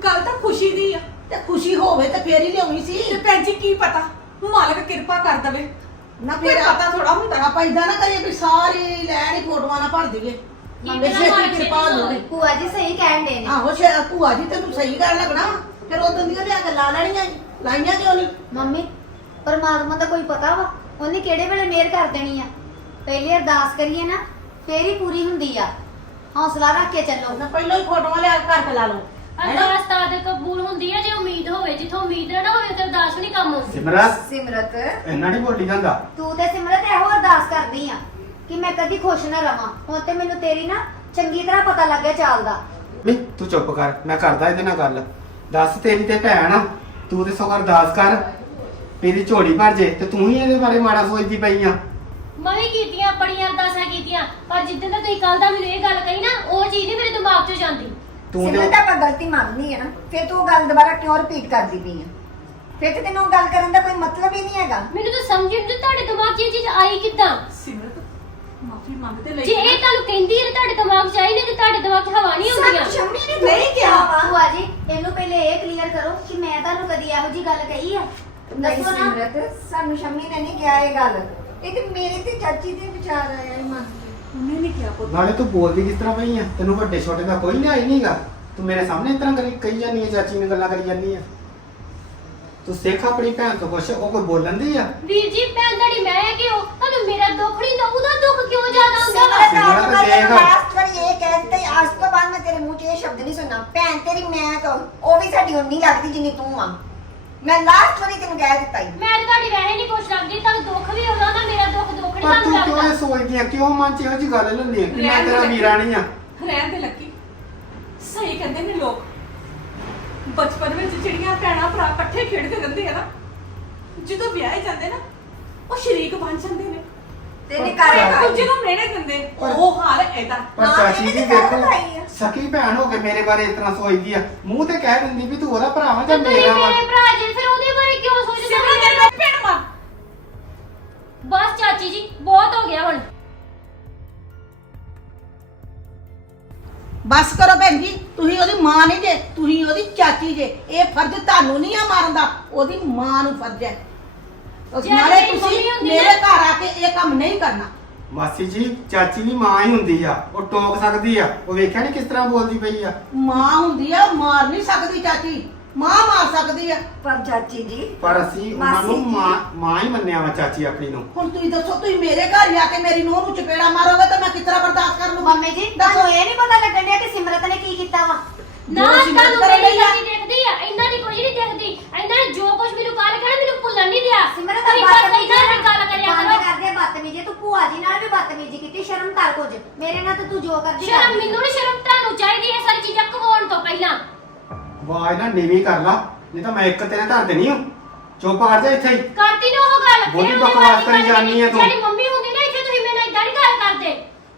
ਗੱਲ ਤਾਂ ਖੁਸ਼ੀ ਦੀ ਆ। ਤੇ ਖੁਸ਼ੀ ਹੋਵੇ ਤੇ ਫੇਰ ਹੀ ਲਿਆਉਣੀ ਸੀ। ਤੇ ਭੈਣ ਜੀ ਕੀ ਪਤਾ? ਮਾਲਕ ਕਿਰਪਾ ਕਰ ਦਵੇ। ਨਾ ਕੋਈ ਫੇਰ ਪਤਾ ਥੋੜਾ ਹੁੰਦਾ ਆਪਾਂ ਇਦਾਂ ਨਾ ਕਰੀਏ ਵੀ ਸਾਰੀ ਲੈਣ ਹੀ ਫੋਟੋਆਂ ਨਾ ਭਰ ਦਈਏ। ਕੀ ਮੰਮੀ ਪਤਾ ਜੀ ਮਾਲਕ ਕਿਰਪਾ ਜੀ ਹੋਵੇ। ਭੂਆ ਜੀ ਸਹੀ ਕਹਿਣ ਦੇ ਨੇ। ਆਹੋ ਸ਼ੇ ਭੂਆ ਜੀ ਤੈਨੂੰ ਸਹੀ ਗੱਲ ਲੱਗਣਾ ਫਿਰ ਉਦੋਂ ਦੀਆਂ ਲਿਆ ਕੇ ਲਾ ਲੈਣੀਆਂ ਸੀ। ਲਾਈਆਂ ਕਿਉਂ ਨਹੀਂ? ਮੰਮੀ ਪਰਮਾਤਮਾ ਦਾ ਕੋਈ ਪਤਾ ਵਾ? ਉਹਨੇ ਕਿਹੜੇ ਵੇਲੇ ਮਿਹਰ ਕਰ ਦੇਣੀ ਆ? ਪਹਿਲੇ ਅਰਦਾਸ ਕਰੀਏ ਨਾ ਫੇਰ ਹੀ ਪੂਰੀ ਹੁੰਦੀ ਆ। ਹੌਸਲਾ ਰੱਖ ਕੇ ਚੱਲੋ। ਨਾ ਪਹਿਲਾਂ ਹੀ ਫੋਟੋਆਂ ਲਿਆ ਕੇ ਘਰ ਤੇ ਲਾ ਲਓ? ਅਰਦਾਸ ਤਾਂ ਦੇ ਕਬੂਲ ਹੁੰਦੀ ਹੈ ਜੇ ਉਮੀਦ ਹੋਵੇ ਜਿੱਥੋਂ ਉਮੀਦ ਨਾ ਹੋਵੇ ਤੇ ਅਰਦਾਸ ਵੀ ਨਹੀਂ ਕੰਮ ਆਉਂਦੀ। ਸਿਮਰਤ? ਸਿਮਰਤ? ਇੰਨਾ ਨਹੀਂ ਬੋਲੀ ਜਾਂਦਾ? ਤੂੰ ਤੇ ਸਿਮਰਤ ਇਹੋ ਅਰਦਾਸ ਕਰਦੀ ਆ ਕਿ ਮੈਂ ਕਦੀ ਖੁਸ਼ ਨਾ ਰਵਾਂ। ਹੁਣ ਤੇ ਮੈਨੂੰ ਤੇਰੀ ਨਾ ਚੰਗੀ ਤਰ੍ਹਾਂ ਪਤਾ ਲੱਗ ਗਿਆ ਚਾਲ ਦਾ। ਨਹੀਂ ਤੂੰ ਚੁੱਪ ਕਰ ਮੈਂ ਕਰਦਾ ਇਹਦੇ ਨਾਲ ਗੱਲ। ਦੱਸ ਤੇਰੀ ਤੇ ਭੈਣ ਆ ਤੂੰ ਤੇ ਸਗੋਂ ਅਰਦਾਸ ਕਰ ਤੇਰੀ ਝੋਲੀ ਭਰ ਜੇ ਤੇ ਤੂੰ ਹੀ ਇਹਦੇ ਬਾਰੇ ਮਾੜਾ ਸੋਚਦੀ ਪਈ ਆ। ਮੈਂ ਵੀ ਕੀਤੀਆਂ ਬੜੀਆਂ ਅਰਦਾਸਾਂ ਕੀਤੀਆਂ ਪਰ ਜਿੱਦਣ ਦਾ ਤੁਸੀਂ ਕੱਲ ਦਾ ਮੈਨੂੰ ਇਹ ਗੱਲ ਕਹੀ ਨਾ ਉਹ ਚੀਜ਼ ਨਹੀਂ ਮੇਰੇ ਦਿਮਾਗ 'ਚੋਂ ਜਾਂਦੀ। ਤੂੰ ਤੇ ਸਿਮਰਤ ਆਪਾਂ ਗਲਤੀ ਮੰਨਨੀ ਹੈ ਨਾ ਫਿਰ ਤੂੰ ਉਹ ਗੱਲ ਦੁਬਾਰਾ ਕਿਉਂ ਰਿਪੀਟ ਕਰਦੀ ਪਈ ਆ? ਫਿਰ ਤੇ ਤੈਨੂੰ ਉਹ ਗੱਲ ਕਰਨ ਦਾ ਕੋਈ ਮਤਲਬ ਹੀ ਨਹੀਂ ਹੈਗਾ। ਮੈਨੂੰ ਤਾਂ ਸਮਝ ਨਹੀਂ ਤੁਹਾਡੇ ਦਿਮਾਗ 'ਚ ਇਹ ਚੀਜ਼ ਆਈ ਕਿੱਦਾਂ? ਸਿਮਰਤ ਮਾਫੀ ਮੰਗਦੇ ਲਈ ਜੇ ਇਹ ਤੁਹਾਨੂੰ ਕਹਿੰਦੀ ਹੈ ਤੇ ਤੁਹਾਡੇ ਦਿਮਾਗ 'ਚ ਆਈ ਨਹੀਂ ਤੇ ਤੁਹਾਡੇ ਦਿਮਾਗ 'ਚ ਹਵਾ ਨਹੀਂ ਹੁੰਦੀਆਂ ਸਾਨੂੰ ਸ਼ੰਮੀ ਨੇ ਨਹੀਂ ਨਹੀਂ ਕਿਹਾ। ਵਾ ਭੂਆ ਜੀ ਇਹਨੂੰ ਪਹਿਲੇ ਇਹ ਕਲੀਅਰ ਕਰੋ ਕਿ ਮੈਂ ਤੁਹਾਨੂੰ ਕਦੀ ਇਹੋ ਜੀ ਗੱਲ ਕਹੀ ਆ। ਨਹੀਂ ਦੱਸੋ ਨਾ। ਸਿਮਰਤ ਸਾਨੂੰ ਸ਼ੰਮੀ ਨੇ ਨਹੀਂ ਕਿਹਾ ਇਹ ਗੱਲ। ਇਹ ਤੇ ਮੇਰੇ ਤੇ ਚਾਚੀ ਦੇ ਵਿਚਾਰ ਆਇਆ ਇਹ ਮਨ ਚ। ਉਹਨੇ ਨਹੀਂ ਕਿਹਾ ਪੁੱਤ। ਨਾਲੇ ਤੂੰ ਬੋਲਦੀ ਕਿਸ ਤਰ੍ਹਾਂ ਪਈ ਆ? ਤੈਨੂੰ ਵੱਡੇ ਛੋਟੇ ਦਾ ਕੋਈ ਨਿਆਈ ਨਹੀਂਗਾ ਤੂੰ ਮੇਰੇ ਸਾਹਮਣੇ ਇਸ ਤਰ੍ਹਾਂ ਕਰੀ ਕਹੀ ਜਾਂਦੀ ਆ ਚਾਚੀ ਨੇ ਗੱਲਾਂ ਕਰੀ ਜਾਂਦੀ ਆ। ਤੂੰ ਸਿੱਖ ਆਪਣੀ ਭੈਣ ਤੋਂ ਕੁਛ ਉਹ ਕੋਈ ਬੋਲਣ ਦੀ ਆ? ਵੀਰ ਜੀ ਭੈਣ ਤੁਹਾਡੀ ਮੈਂ ਹੈ ਕਿ ਉਹ ਤੁਹਾਨੂੰ ਮੇਰਾ ਦੁੱਖ ਨਹੀਂ ਹੁੰਦਾ ਉਹਦਾ ਦੁੱਖ ਕਿਉਂ ਜ਼ਿਆਦਾ ਹੁੰਦਾ? ਵਾ ਸਿਮਰਤ ਸਿਮਰਤ ਆਪ ਮੈਂ ਦੇਖ। ਤੈਨੂੰ ਲਾਸਟ ਵਾਰੀ ਇਹ ਕਹਿ ਦਿੱਤਾ ਸੀ, ਅੱਜ ਤੋਂ ਬਾਅਦ ਮੈਂ ਤੇਰੇ ਮੂੰਹ 'ਚ ਇਹ ਸ਼ਬਦ ਨਹੀਂ ਸੁਣਨਾ। ਭੈਣ ਤੇਰੀ ਮੈਂ ਤਾਂ ਉਹ ਵੀ ਸਾਡੀ ਮੈਂ ਲਾਸਟ ਵਾਰੀ ਤੈਨੂੰ ਕਹਿ ਦਿੱਤਾ ਸੀ। ਮੈਂ ਤਾਂ ਤੁਹਾਡੀ ਵੈਸੇ ਨਹੀਂ ਕੁਛ ਲੱਗਦੀ ਤੁਹਾਨੂੰ ਦੁੱਖ ਵੀ ਹੁੰਦਾ ਨਾ ਮੇਰਾ ਦੁੱਖ ਦੁੱਖ ਨਹੀਂ ਪਰ ਤੁਹਾਨੂੰ ਤੂੰ ਕਿਉਂ ਇਹ ਲੱਗਦਾ ਸੋਚਦੀ ਆ? ਕਿਉਂ ਮਨ ਚ ਇਹੋ ਜੀ ਗੱਲ ਲੈਂਦੀ ਆ? ਕਿ ਮੈਂ ਰਹਿਣ ਦੇ ਤੇਰਾ ਲੱਗੀ। ਵੀਰਾ ਨਹੀਂ ਆ। ਰਹਿਣ ਦੇ ਲੱਗੀ। ਸਹੀ ਕਹਿੰਦੇ ਨੇ ਲੋਕ। ਬਚਪਨ ਵਿੱਚ ਜਿਹੜੀਆਂ ਭੈਣਾਂ ਭਰਾ ਇਕੱਠੇ ਖੇਡਦੇ ਰਹਿੰਦੇ ਆ ਨਾ ਜਦੋਂ ਵਿਆਹੇ ਜਾਂਦੇ ਨਾ ਉਹ ਸ਼ਰੀਕ ਬਣ ਜਾਂਦੇ ਨੇ। ਘਰ ਇੱਕ ਖਾਈ ਦੂਜੇ ਨੂੰ ਮਿਹਣੇ ਦਿੰਦੇ ਪਰ- ਉਹ ਹਾਲ ਐਦਾ ਪਰ ਹਾਂ, ਚਾਚੀ ਇਹਨੇ ਜੀ ਤਾਂ ਦੇਖੋ ਬਣਾਈ ਆ। ਸਕੀ ਭੈਣ ਹੋ ਕੇ ਮੇਰੇ ਬਾਰੇ ਇਤਨਾ ਸੋਚਦੀ ਆ। ਮੂੰਹ ਤੇ ਕਹਿ ਦਿੰਦੀ ਵੀ ਤੂੰ ਉਹਦਾ ਭਰਾ ਵਾ ਤੇ ਜਾਂ ਤੁਸੀਂ ਮੇਰਾ ਵਾ। ਮੇਰੇ ਭਰਾ ਜੀ ਫਿਰ ਉਹਦੇ ਬਾਰੇ ਕਿਉਂ ਸੋਚਦੇ ਸਿਮਰਨ ਤੇਰੇ ਭੈਣ ਮਾਂ ਬਸ ਚਾਚੀ ਜੀ ਬਹੁਤ ਹੋ ਗਿਆ ਹੁਣ। ਬਸ ਕਰੋ ਭੈਣ ਜੀ ਤੁਸੀਂ ਉਹਦੀ ਮਾਂ ਨਹੀਂ ਜੇ ਤੁਸੀਂ ਉਹਦੀ ਚਾਚੀ ਜੇ। ਇਹ ਫਰਜ਼ ਤੁਹਾਨੂੰ ਨਹੀਂ ਆ ਮਾਰਨ ਦਾ ਉਹਦੀ ਮਾਂ ਨੂੰ ਫਰਜ਼ ਹੈ। ਜੇ ਨਾਲੇ ਮੇਰੀ ਤੁਸੀਂ ਮੰਮੀ ਹੁੰਦੀ ਮੇਰੇ ਨਾ- ਘਰ ਆ ਕੇ ਇਹ ਕੰਮ ਨਹੀਂ ਕਰਨਾ। ਮਾਸੀ ਜੀ ਚਾਚੀ ਵੀ ਮਾਂ ਹੀ ਹੁੰਦੀ ਆ। ਉਹ ਟੋਕ ਸਕਦੀ ਆ। ਉਹ ਵੇਖਿਆ ਨਹੀਂ ਕਿਸ ਤਰ੍ਹਾਂ ਬੋਲਦੀ ਪਈ ਆ? ਮਾਂ ਹੁੰਦੀ ਆ ਮਾਰ ਨਹੀਂ ਸਕਦੀ ਚਾਚੀ। ਮਾਂ ਮਾਰ ਸਕਦੀ ਆ। ਪਰ ਚਾਚੀ ਜੀ ਪਰ ਅਸੀਂ ਉਹਨਾਂ ਮਾਸੀ ਨੂੰ ਜੀ। ਮਾਂ ਮਾਂ ਹੀ ਮੰਨਿਆ ਵਾ ਚਾਚੀ ਆਪਣੀ ਨੂੰ। ਹੁਣ ਤੁਸੀਂ ਦੱਸੋ ਤੁਸੀਂ ਮੇਰੇ ਘਰ ਆ ਕੇ ਮੇਰੀ ਨੂੰਹ ਨੂੰ ਚਪੇੜਾ ਮਾਰੋਗੇ ਤਾਂ ਮੈਂ ਕਿਸ ਤਰ੍ਹਾਂ ਬਰਦਾਸ਼ਤ ਕਰ ਲੂੰਗਾ ਮੰਮੀ ਜੀ ਤੁਹਾਨੂੰ ਇਹ ਨਹੀਂ ਪਤਾ ਲੱਗਣ ਡਿਆ ਕਿ ਸਿਮਰਤ ਨੇ ਕੀ ਕੀਤਾ ਵਾ? ਨਾ ਤੁਹਾਨੂੰ ਮੇਰੀ ਆ। ਚਾਚੀ ਦੇਖਦੀ ਆ ਇਹਨਾਂ ਦੀ ਕੁਝ ਨਹੀਂ ਦੇਖਦੀ ਇਹਨਾਂ ਨੇ ਜੋ ਕੁਝ ਮੈਨੂੰ ਕੱਲ ਕਹਿਣਾ ਮੈਨੂੰ ਭੁੱਲਣ ਨਹੀਂ ਦਿਆ। ਤੁਸੀਂ ਬਸ ਇਹਨਾਂ ਨਾਲ ਗੱਲ ਕਰਿਆ ਬੰਦ ਕਰੋ। ਕਰਦੇ ਬਦਤਮੀਜੀ। ਤੂੰ ਭੂਆ ਜੀ ਨਾਲ ਵੀ ਬਦਤਮੀਜੀ ਕੀਤੀ ਸ਼ਰਮ ਕਰ ਕੁਝ। ਮੇਰੇ ਨਾਲ ਤਾਂ ਤੂੰ ਜੋ ਕਰਦੀ ਸ਼ਰਮ ਕਰਦੀ। ਮੈਨੂੰ ਨਹੀਂ ਸ਼ਰਮ ਤੁਹਾਨੂੰ ਚਾਹੀਦੀ ਹੈ ਸਾਰੀ ਚੀਜ਼ਾਂ ਕਮਾਉਣ ਤੋਂ ਪਹਿਲਾਂ। ਆਵਾਜ਼ ਨਾ ਨੀਵੀਂ ਕਰ ਲਾ। ਨਹੀਂ ਤਾਂ ਮੈਂ ਇੱਕ ਤੇਰੇ ਧਰ ਦੇਣੀ ਹੂੰ। ਚੁੱਪ ਕਰ ਜਾ ਇੱਥੇ ਹੀ। ਕਰਤੀ ਨਾ ਉਹ ਗੱਲ। ਫਿਰ ਉਹਦੇ ਬਕਵਾਸ ਕਰੀ ਜਾਂਦੀ ਹੈ ਤੂੰ। ਜਿਹੜੀ ਮੰਮੀ ਹੁੰਦੀ ਨਾ ਇੱਥੇ ਤੁਸੀਂ ਮੇਰੇ ਨਾਲ ਇਦਾਂ ਨਹੀਂ ਗੱਲ ਕਰਦੇ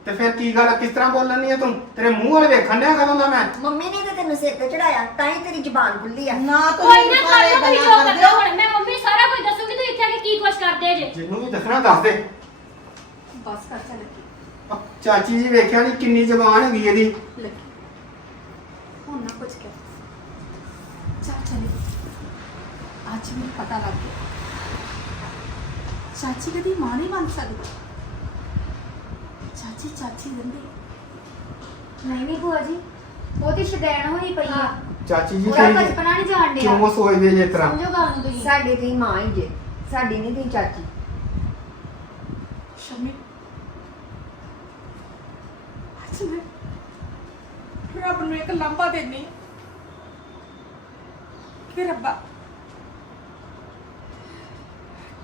ਤੇ ਫਿਰ ਕੀ ਗੱਲ ਕਿਸ ਤਰ੍ਹਾਂ ਬੋਲਣੀ ਆ ਤੂੰ? ਤੇਰੇ ਮੂੰਹ ਵਾਲੇ ਵੇਖਣ ਡਿਆ ਕਦੋਂ ਦਾ ਮੈਂ? ਮੰਮੀ ਨੇ ਤਾਂ ਤੈਨੂੰ ਸਿਰ ਤੇ ਚੜਾਇਆ ਤਾਂ ਹੀ ਤੇਰੀ ਜ਼ੁਬਾਨ ਖੁੱਲੀ ਆ। ਨਾ ਕੋਈ ਨਾ ਕਰ ਲਓ ਤੁਸੀਂ ਜੋ ਕਰਦੇ ਹੋ ਹੁਣ। ਮੈਂ ਮੰਮੀ ਸਾਰਾ ਕੁਝ ਦੱਸੂਗੀ ਤੁਸੀਂ ਇੱਥੇ ਆ ਕੇ ਕੀ ਕੁਝ ਕਰਦੇ ਜੇ। ਜਿਹਨੂੰ ਵੀ ਦੱਸਣਾ ਦੱਸ ਦੇ। ਬਸ ਕਰ ਚਾ ਲੱਗੀ। ਚਾਚੀ ਜੀ ਵੇਖਿਆ ਨਹੀਂ ਕਿੰਨੀ ਜ਼ਬਾਨ ਹੈਗੀ ਇਹਦੀ। ਲੱਗੀ। ਹੁਣ ਨਾ ਕੁਝ ਕਹਿ ਚੱਲ ਚਲੇ। ਅੱਜ ਮੈਨੂੰ ਪਤਾ ਲੱਗ ਗਿਆ। ਚਾਚੀ ਕਦੀ ਮਾਂ ਨਹੀਂ ਬਣ ਸਕਦੀ। ਚਾਚੀ ਚਾਚੀ ਰਹਿੰਦੀ ਨਹੀਂ ਨਹੀਂ ਭੂਆ ਜੀ ਉਹ ਤੇ ਸ਼ਦੈਣ ਹੋਈ ਪਈ ਆ। ਚਾਚੀ ਜੀ ਉਹਦਾ ਬਚਪਨਾ ਨਹੀਂ ਜਾਣ ਡਿਆ। ਕਿਉਂ ਸੋਚਦੇ ਜੇ ਇਸ ਤਰ੍ਹਾਂ? ਸਮਝੋ ਗੱਲ ਨੂੰ ਤੁਸੀਂ। ਸਾਡੀ ਤੇ ਮਾਂ ਹੀ ਜੇ ਸਾਡੀ ਨਹੀਂ ਤੀ ਚਾਚੀ। ਸ਼ਮੀ। ਅੱਜ ਮੈਂ ਰੱਬ ਨੂੰ ਇੱਕ ਲੰਬਾ ਦੇਣੀ ਕਿ ਰੱਬਾ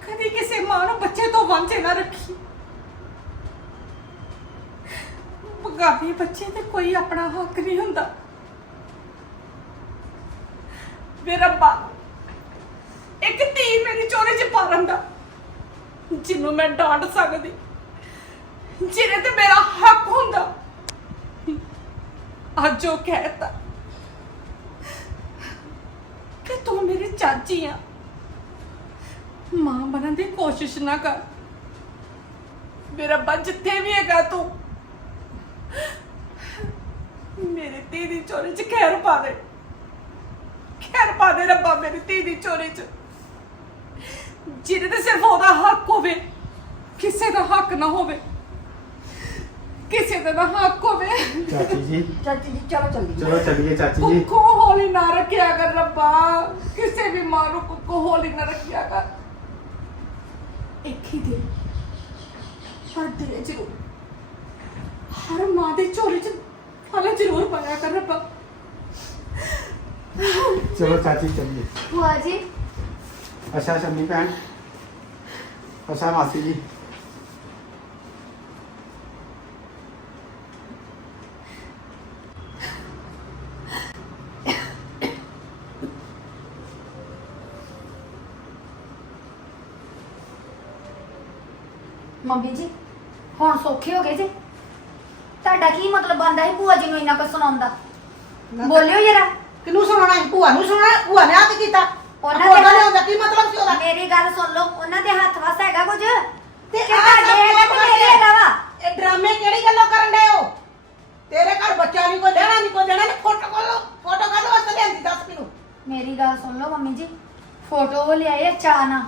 ਕਦੀ ਕਿਸੇ ਮਾਂ ਨੂੰ ਬੱਚੇ ਤੋਂ ਵਾਂਝੇ ਨਾ ਰੱਖੀ। ਬਗਾਨੇ ਬੱਚੇ ਤੇ ਕੋਈ ਆਪਣਾ ਹੱਕ ਨਹੀਂ ਹੁੰਦਾ। ਵੇ ਰੱਬਾ, ਇੱਕ ਧੀ ਮੇਰੀ ਚੋਰੀ ਚ ਪਾਰਨ ਦਾ ਜਿਹਨੂੰ ਮੈਂ ਡਾਂਟ ਸਕਦੀ ਜਿਹਨੇ ਤੇ ਮੇਰਾ ਹੱਕ ਹੁੰਦਾ। ਅੱਜ ਉਹ ਕਹਿਤਾ ਕਿ ਤੂੰ ਮੇਰੀ ਚਾਚੀ ਆ। ਮਾਂ ਬਣਨ ਦੀ ਕੋਸ਼ਿਸ਼ ਨਾ ਕਰ। ਮੇਰਾ ਬੱਚ ਜਿੱਥੇ ਵੀ ਹੈਗਾ ਤੂੰ ਮੇਰੇ ਧੀ ਦੀ ਚੋਰੀ ਚ ਖੈਰ ਪਾ ਦੇ। ਖੈਰ ਪਾ ਦੇ ਰੱਬਾ ਮੇਰੀ ਧੀ ਦੀ ਚੋਰੀ ਚ। ਜਿਹਦੇ ਤੇ ਸਿਰਫ ਉਹਦਾ ਹੱਕ ਹੋਵੇ ਕਿਸੇ ਦਾ ਹੱਕ ਨਾ ਹੋਵੇ। ਕਿਸੇ ਦਾ ਨਾ ਹੱਕ ਹੋਵੇ। ਚਾਚੀ ਜੀ। ਚਾਚੀ ਜੀ ਚਲੋ ਚੱਲੀਏ। ਚਲੋ ਚੱਲੀਏ ਚਾਚੀ ਜੀ। ਕੁੱਕੋ ਹੋਲੀ ਨਾ ਰੱਖਿਆ ਕਰ ਰੱਬਾ। ਕਿਸੇ ਵੀ ਮਾਂ ਨੂੰ ਕੁੱਕੋ ਹੋਲੀ ਨਾ ਰੱਖਿਆ ਕਰ। ਇੱਕ ਹੀ ਦਿਨ। ਹਰ ਦਿਨ ਜ਼ਰੂਰ ਹਰ ਮਾਂ ਦੇ ਝੋਲੇ 'ਚ ਫਲ ਜ਼ਰੂਰ ਪਾਇਆ ਕਰ ਰੱਬਾ। ਚਲੋ ਚਾਚੀ ਚੱਲੀਏ। ਭੂਆ ਜੀ। ਅੱਛਾ ਸ਼ੰਮੀ ਭੈਣ। ਅੱਛਾ ਮਾਸੀ ਜੀ। ਮੰਮੀ ਜੀ ਹੁਣ ਸੌਖੇ ਹੋ ਗਏ ਜੀ? ਤੁਹਾਡਾ ਕੀ ਮਤਲਬ ਬੰਦਾ ਹੈ ਭੂਆ ਜੀ ਨੂੰ ਇੰਨਾ ਕੁ ਸੁਣਾਉਂਦਾ? ਬੋਲਿਓ ਜਰਾ। ਕਿਨੂੰ ਸੁਣਾਉਣਾ ਸੀ? ਭੂਆ ਨੂੰ ਸੁਣਾਉਣਾ? ਭੂਆ ਨੇ ਆ ਕੀ ਕੀਤਾ। ਉਹਨਾਂ ਉਹਨਾਂ ਦੇ ਦੇ ਹੁੰਦਾ ਕੀ ਮਤਲਬ ਸੀ ਉਹਦਾ? ਮੇਰੀ ਗੱਲ ਸੁਣ ਲਓ ਉਹਨਾਂ ਦੇ ਹੱਥ ਵਸ ਹੈਗਾ ਕੁਝ? ਤੇ ਕਿ ਆਹ ਤੁਹਾਡੇ ਸਭ ਹੈਗਾ ਤੇ ਕੁਛ ਮੇਰੇ ਹੈਗਾ। ਵਾ? ਇਹ ਡਰਾਮੇ ਕਿਹੜੀ ਗੱਲੋਂ ਕਰਨ ਡਏ ਹੋ? ਤੇਰੇ ਘਰ ਬੱਚਾ ਨਹੀਂ ਕੋਈ ਲੈਣਾ ਨਹੀਂ ਕੋਈ ਦੇਣਾ ਨਹੀਂ ਫੋਟੋ ਕੋਲ ਫੋਟੋ ਕਾਹਦੇ ਵਾਸਤੇ ਲਿਆਂਦੀ ਦੱਸ ਮੈਨੂੰ ਮੇਰੀ ਗੱਲ ਸੁਣ ਲਓ ਮੰਮੀ ਜੀ। ਫੋਟੋ ਲਿਆਏ ਚਾਨਾ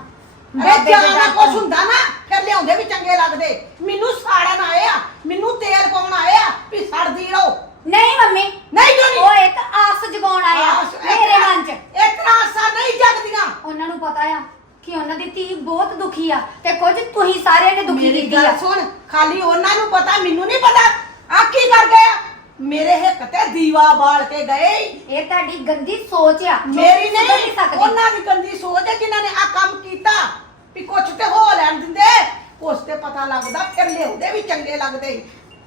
ਅਰੇ ਜਾਨਾ ਕੁਛ ਹੁੰਦਾ ਨਾ ਫਿਰ ਲਿਆਉਂਦੇ ਵੀ ਚੰਗੇ ਲੱਗਦੇ। ਮੈਨੂੰ ਸਾੜਨ ਆਏ ਆ ਮੈਨੂੰ ਤੇਲ ਪਾਉਣ ਆਏ ਆ ਵੀ ਸੜਦੀ ਰਹੋ। ਨਹੀਂ ਮੰਮੀ। ਨਹੀਂ ਕਿਉਂ ਨਹੀਂ ਉਹ ਇੱਕ ਆਸ ਜਗਾਉਣ ਆਇਆ ਆਸ- ਮੇਰੇ ਮਨ 'ਚ। ਇਤਨਾ ਆਸਾ ਨਹੀਂ ਜਗਦੀਆਂ। ਉਹਨਾਂ ਨੂੰ ਪਤਾ ਆ ਕਿ ਉਹਨਾਂ ਦੀ ਧੀ ਬਹੁਤ ਦੁਖੀ ਆ ਤੇ ਕੁਝ ਤੁਸੀਂ ਸਾਰਿਆਂ ਨੇ ਦੁਖੀ ਮੇਰੀ ਕੀਤੀ ਗੱਲ ਆ ਸੁਣ ਖਾਲੀ ਉਹਨਾਂ ਨੂੰ ਪਤਾ ਮੈਨੂੰ ਨਹੀਂ ਪਤਾ। ਆ ਕੀ ਕਰ ਗਏ ਆ? ਮੇਰੇ ਹਿੱਕ ਤੇ ਦੀਵਾ ਬਾਲ ਕੇ ਗਏ। ਇਹ ਤੁਹਾਡੀ ਗੰਦੀ ਸੋਚ ਆ ਮੇਰੀ ਸੁਧਰ ਨਹੀਂ ਸਕਦੀ। ਉਹਨਾਂ ਦੀ ਗੰਦੀ ਸੋਚ ਹੈ ਜਿਨ੍ਹਾਂ ਨੇ ਆ ਕੰਮ ਕੀਤਾ ਵੀ ਕੁਛ ਤੇ ਹੋ ਲੈਣ ਦਿੰਦੇ ਕੁਛ ਤੇ ਪਤਾ ਲੱਗਦਾ ਫਿਰ ਲਿਆਉਂਦੇ ਵੀ ਚੰਗੇ ਲੱਗਦੇ।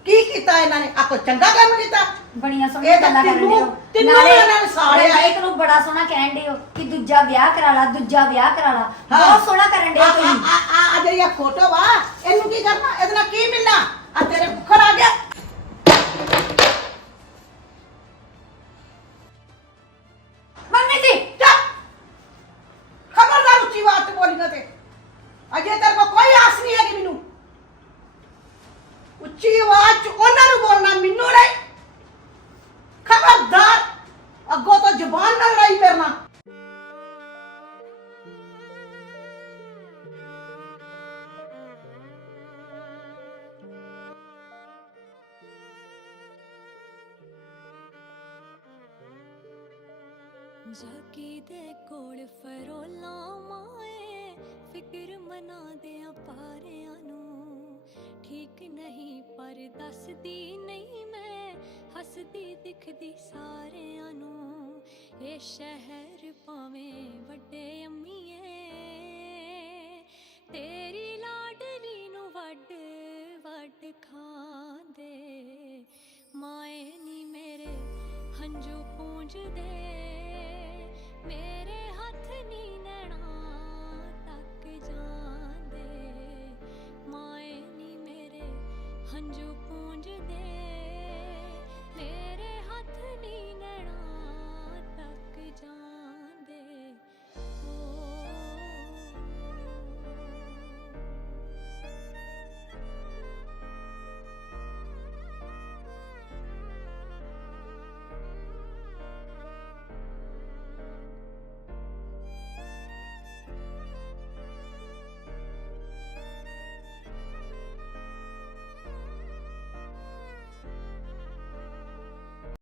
ਕੀ ਕੀਤਾ ਇਹਨਾਂ ਨੇ ਆ ਕੋਈ ਚੰਗਾ ਕੰਮ ਕੀਤਾ ਬੜੀਆਂ ਸੋਹਣੀਆਂ ਇਹ ਤਾਂ ਗੱਲਾਂ ਕਰਨ ਤੈਨੂੰ- ਦੇ ਹੋ ਤੈਨੂੰ ਇਹਨਾਂ ਨੇ ਸਾੜਿਆ ਏ। ਇੱਕ ਨੂੰ ਬੜਾ ਸੋਹਣਾ ਕਹਿਣ ਦੇ ਹੋ ਕਿ ਦੂਜਾ ਵਿਆਹ ਕਰਾ ਲਾ ਦੂਜਾ ਵਿਆਹ ਕਰਾ ਲਾ ਹਾਂ। ਬਹੁਤ ਸੋਹਣਾ ਕਰਨ ਦੇ ਆ ਹੋ ਤੁਸੀਂ ਆ ਆ- ਆ ਜਿਹੜੀ ਆ ਫੋਟੋ ਵਾ ਇਹਨੂੰ ਕੀ ਕਰਨਾ ਇਹਦੇ ਨਾਲ ਕੀ ਮਿਲਣਾ ਆ ਤੇਰੇ ਬੁਖਰ ਆ ਗਿਆ ਹੰਝੂ ਪੂੰਝਦੇ ਮੇਰੇ ਹੱਥ ਨੀ ਨੈਣਾ ਤੱਕ ਜਾਂਦੇ। ਮਾਏ ਨੀ ਮੇਰੇ ਹੰਝੂ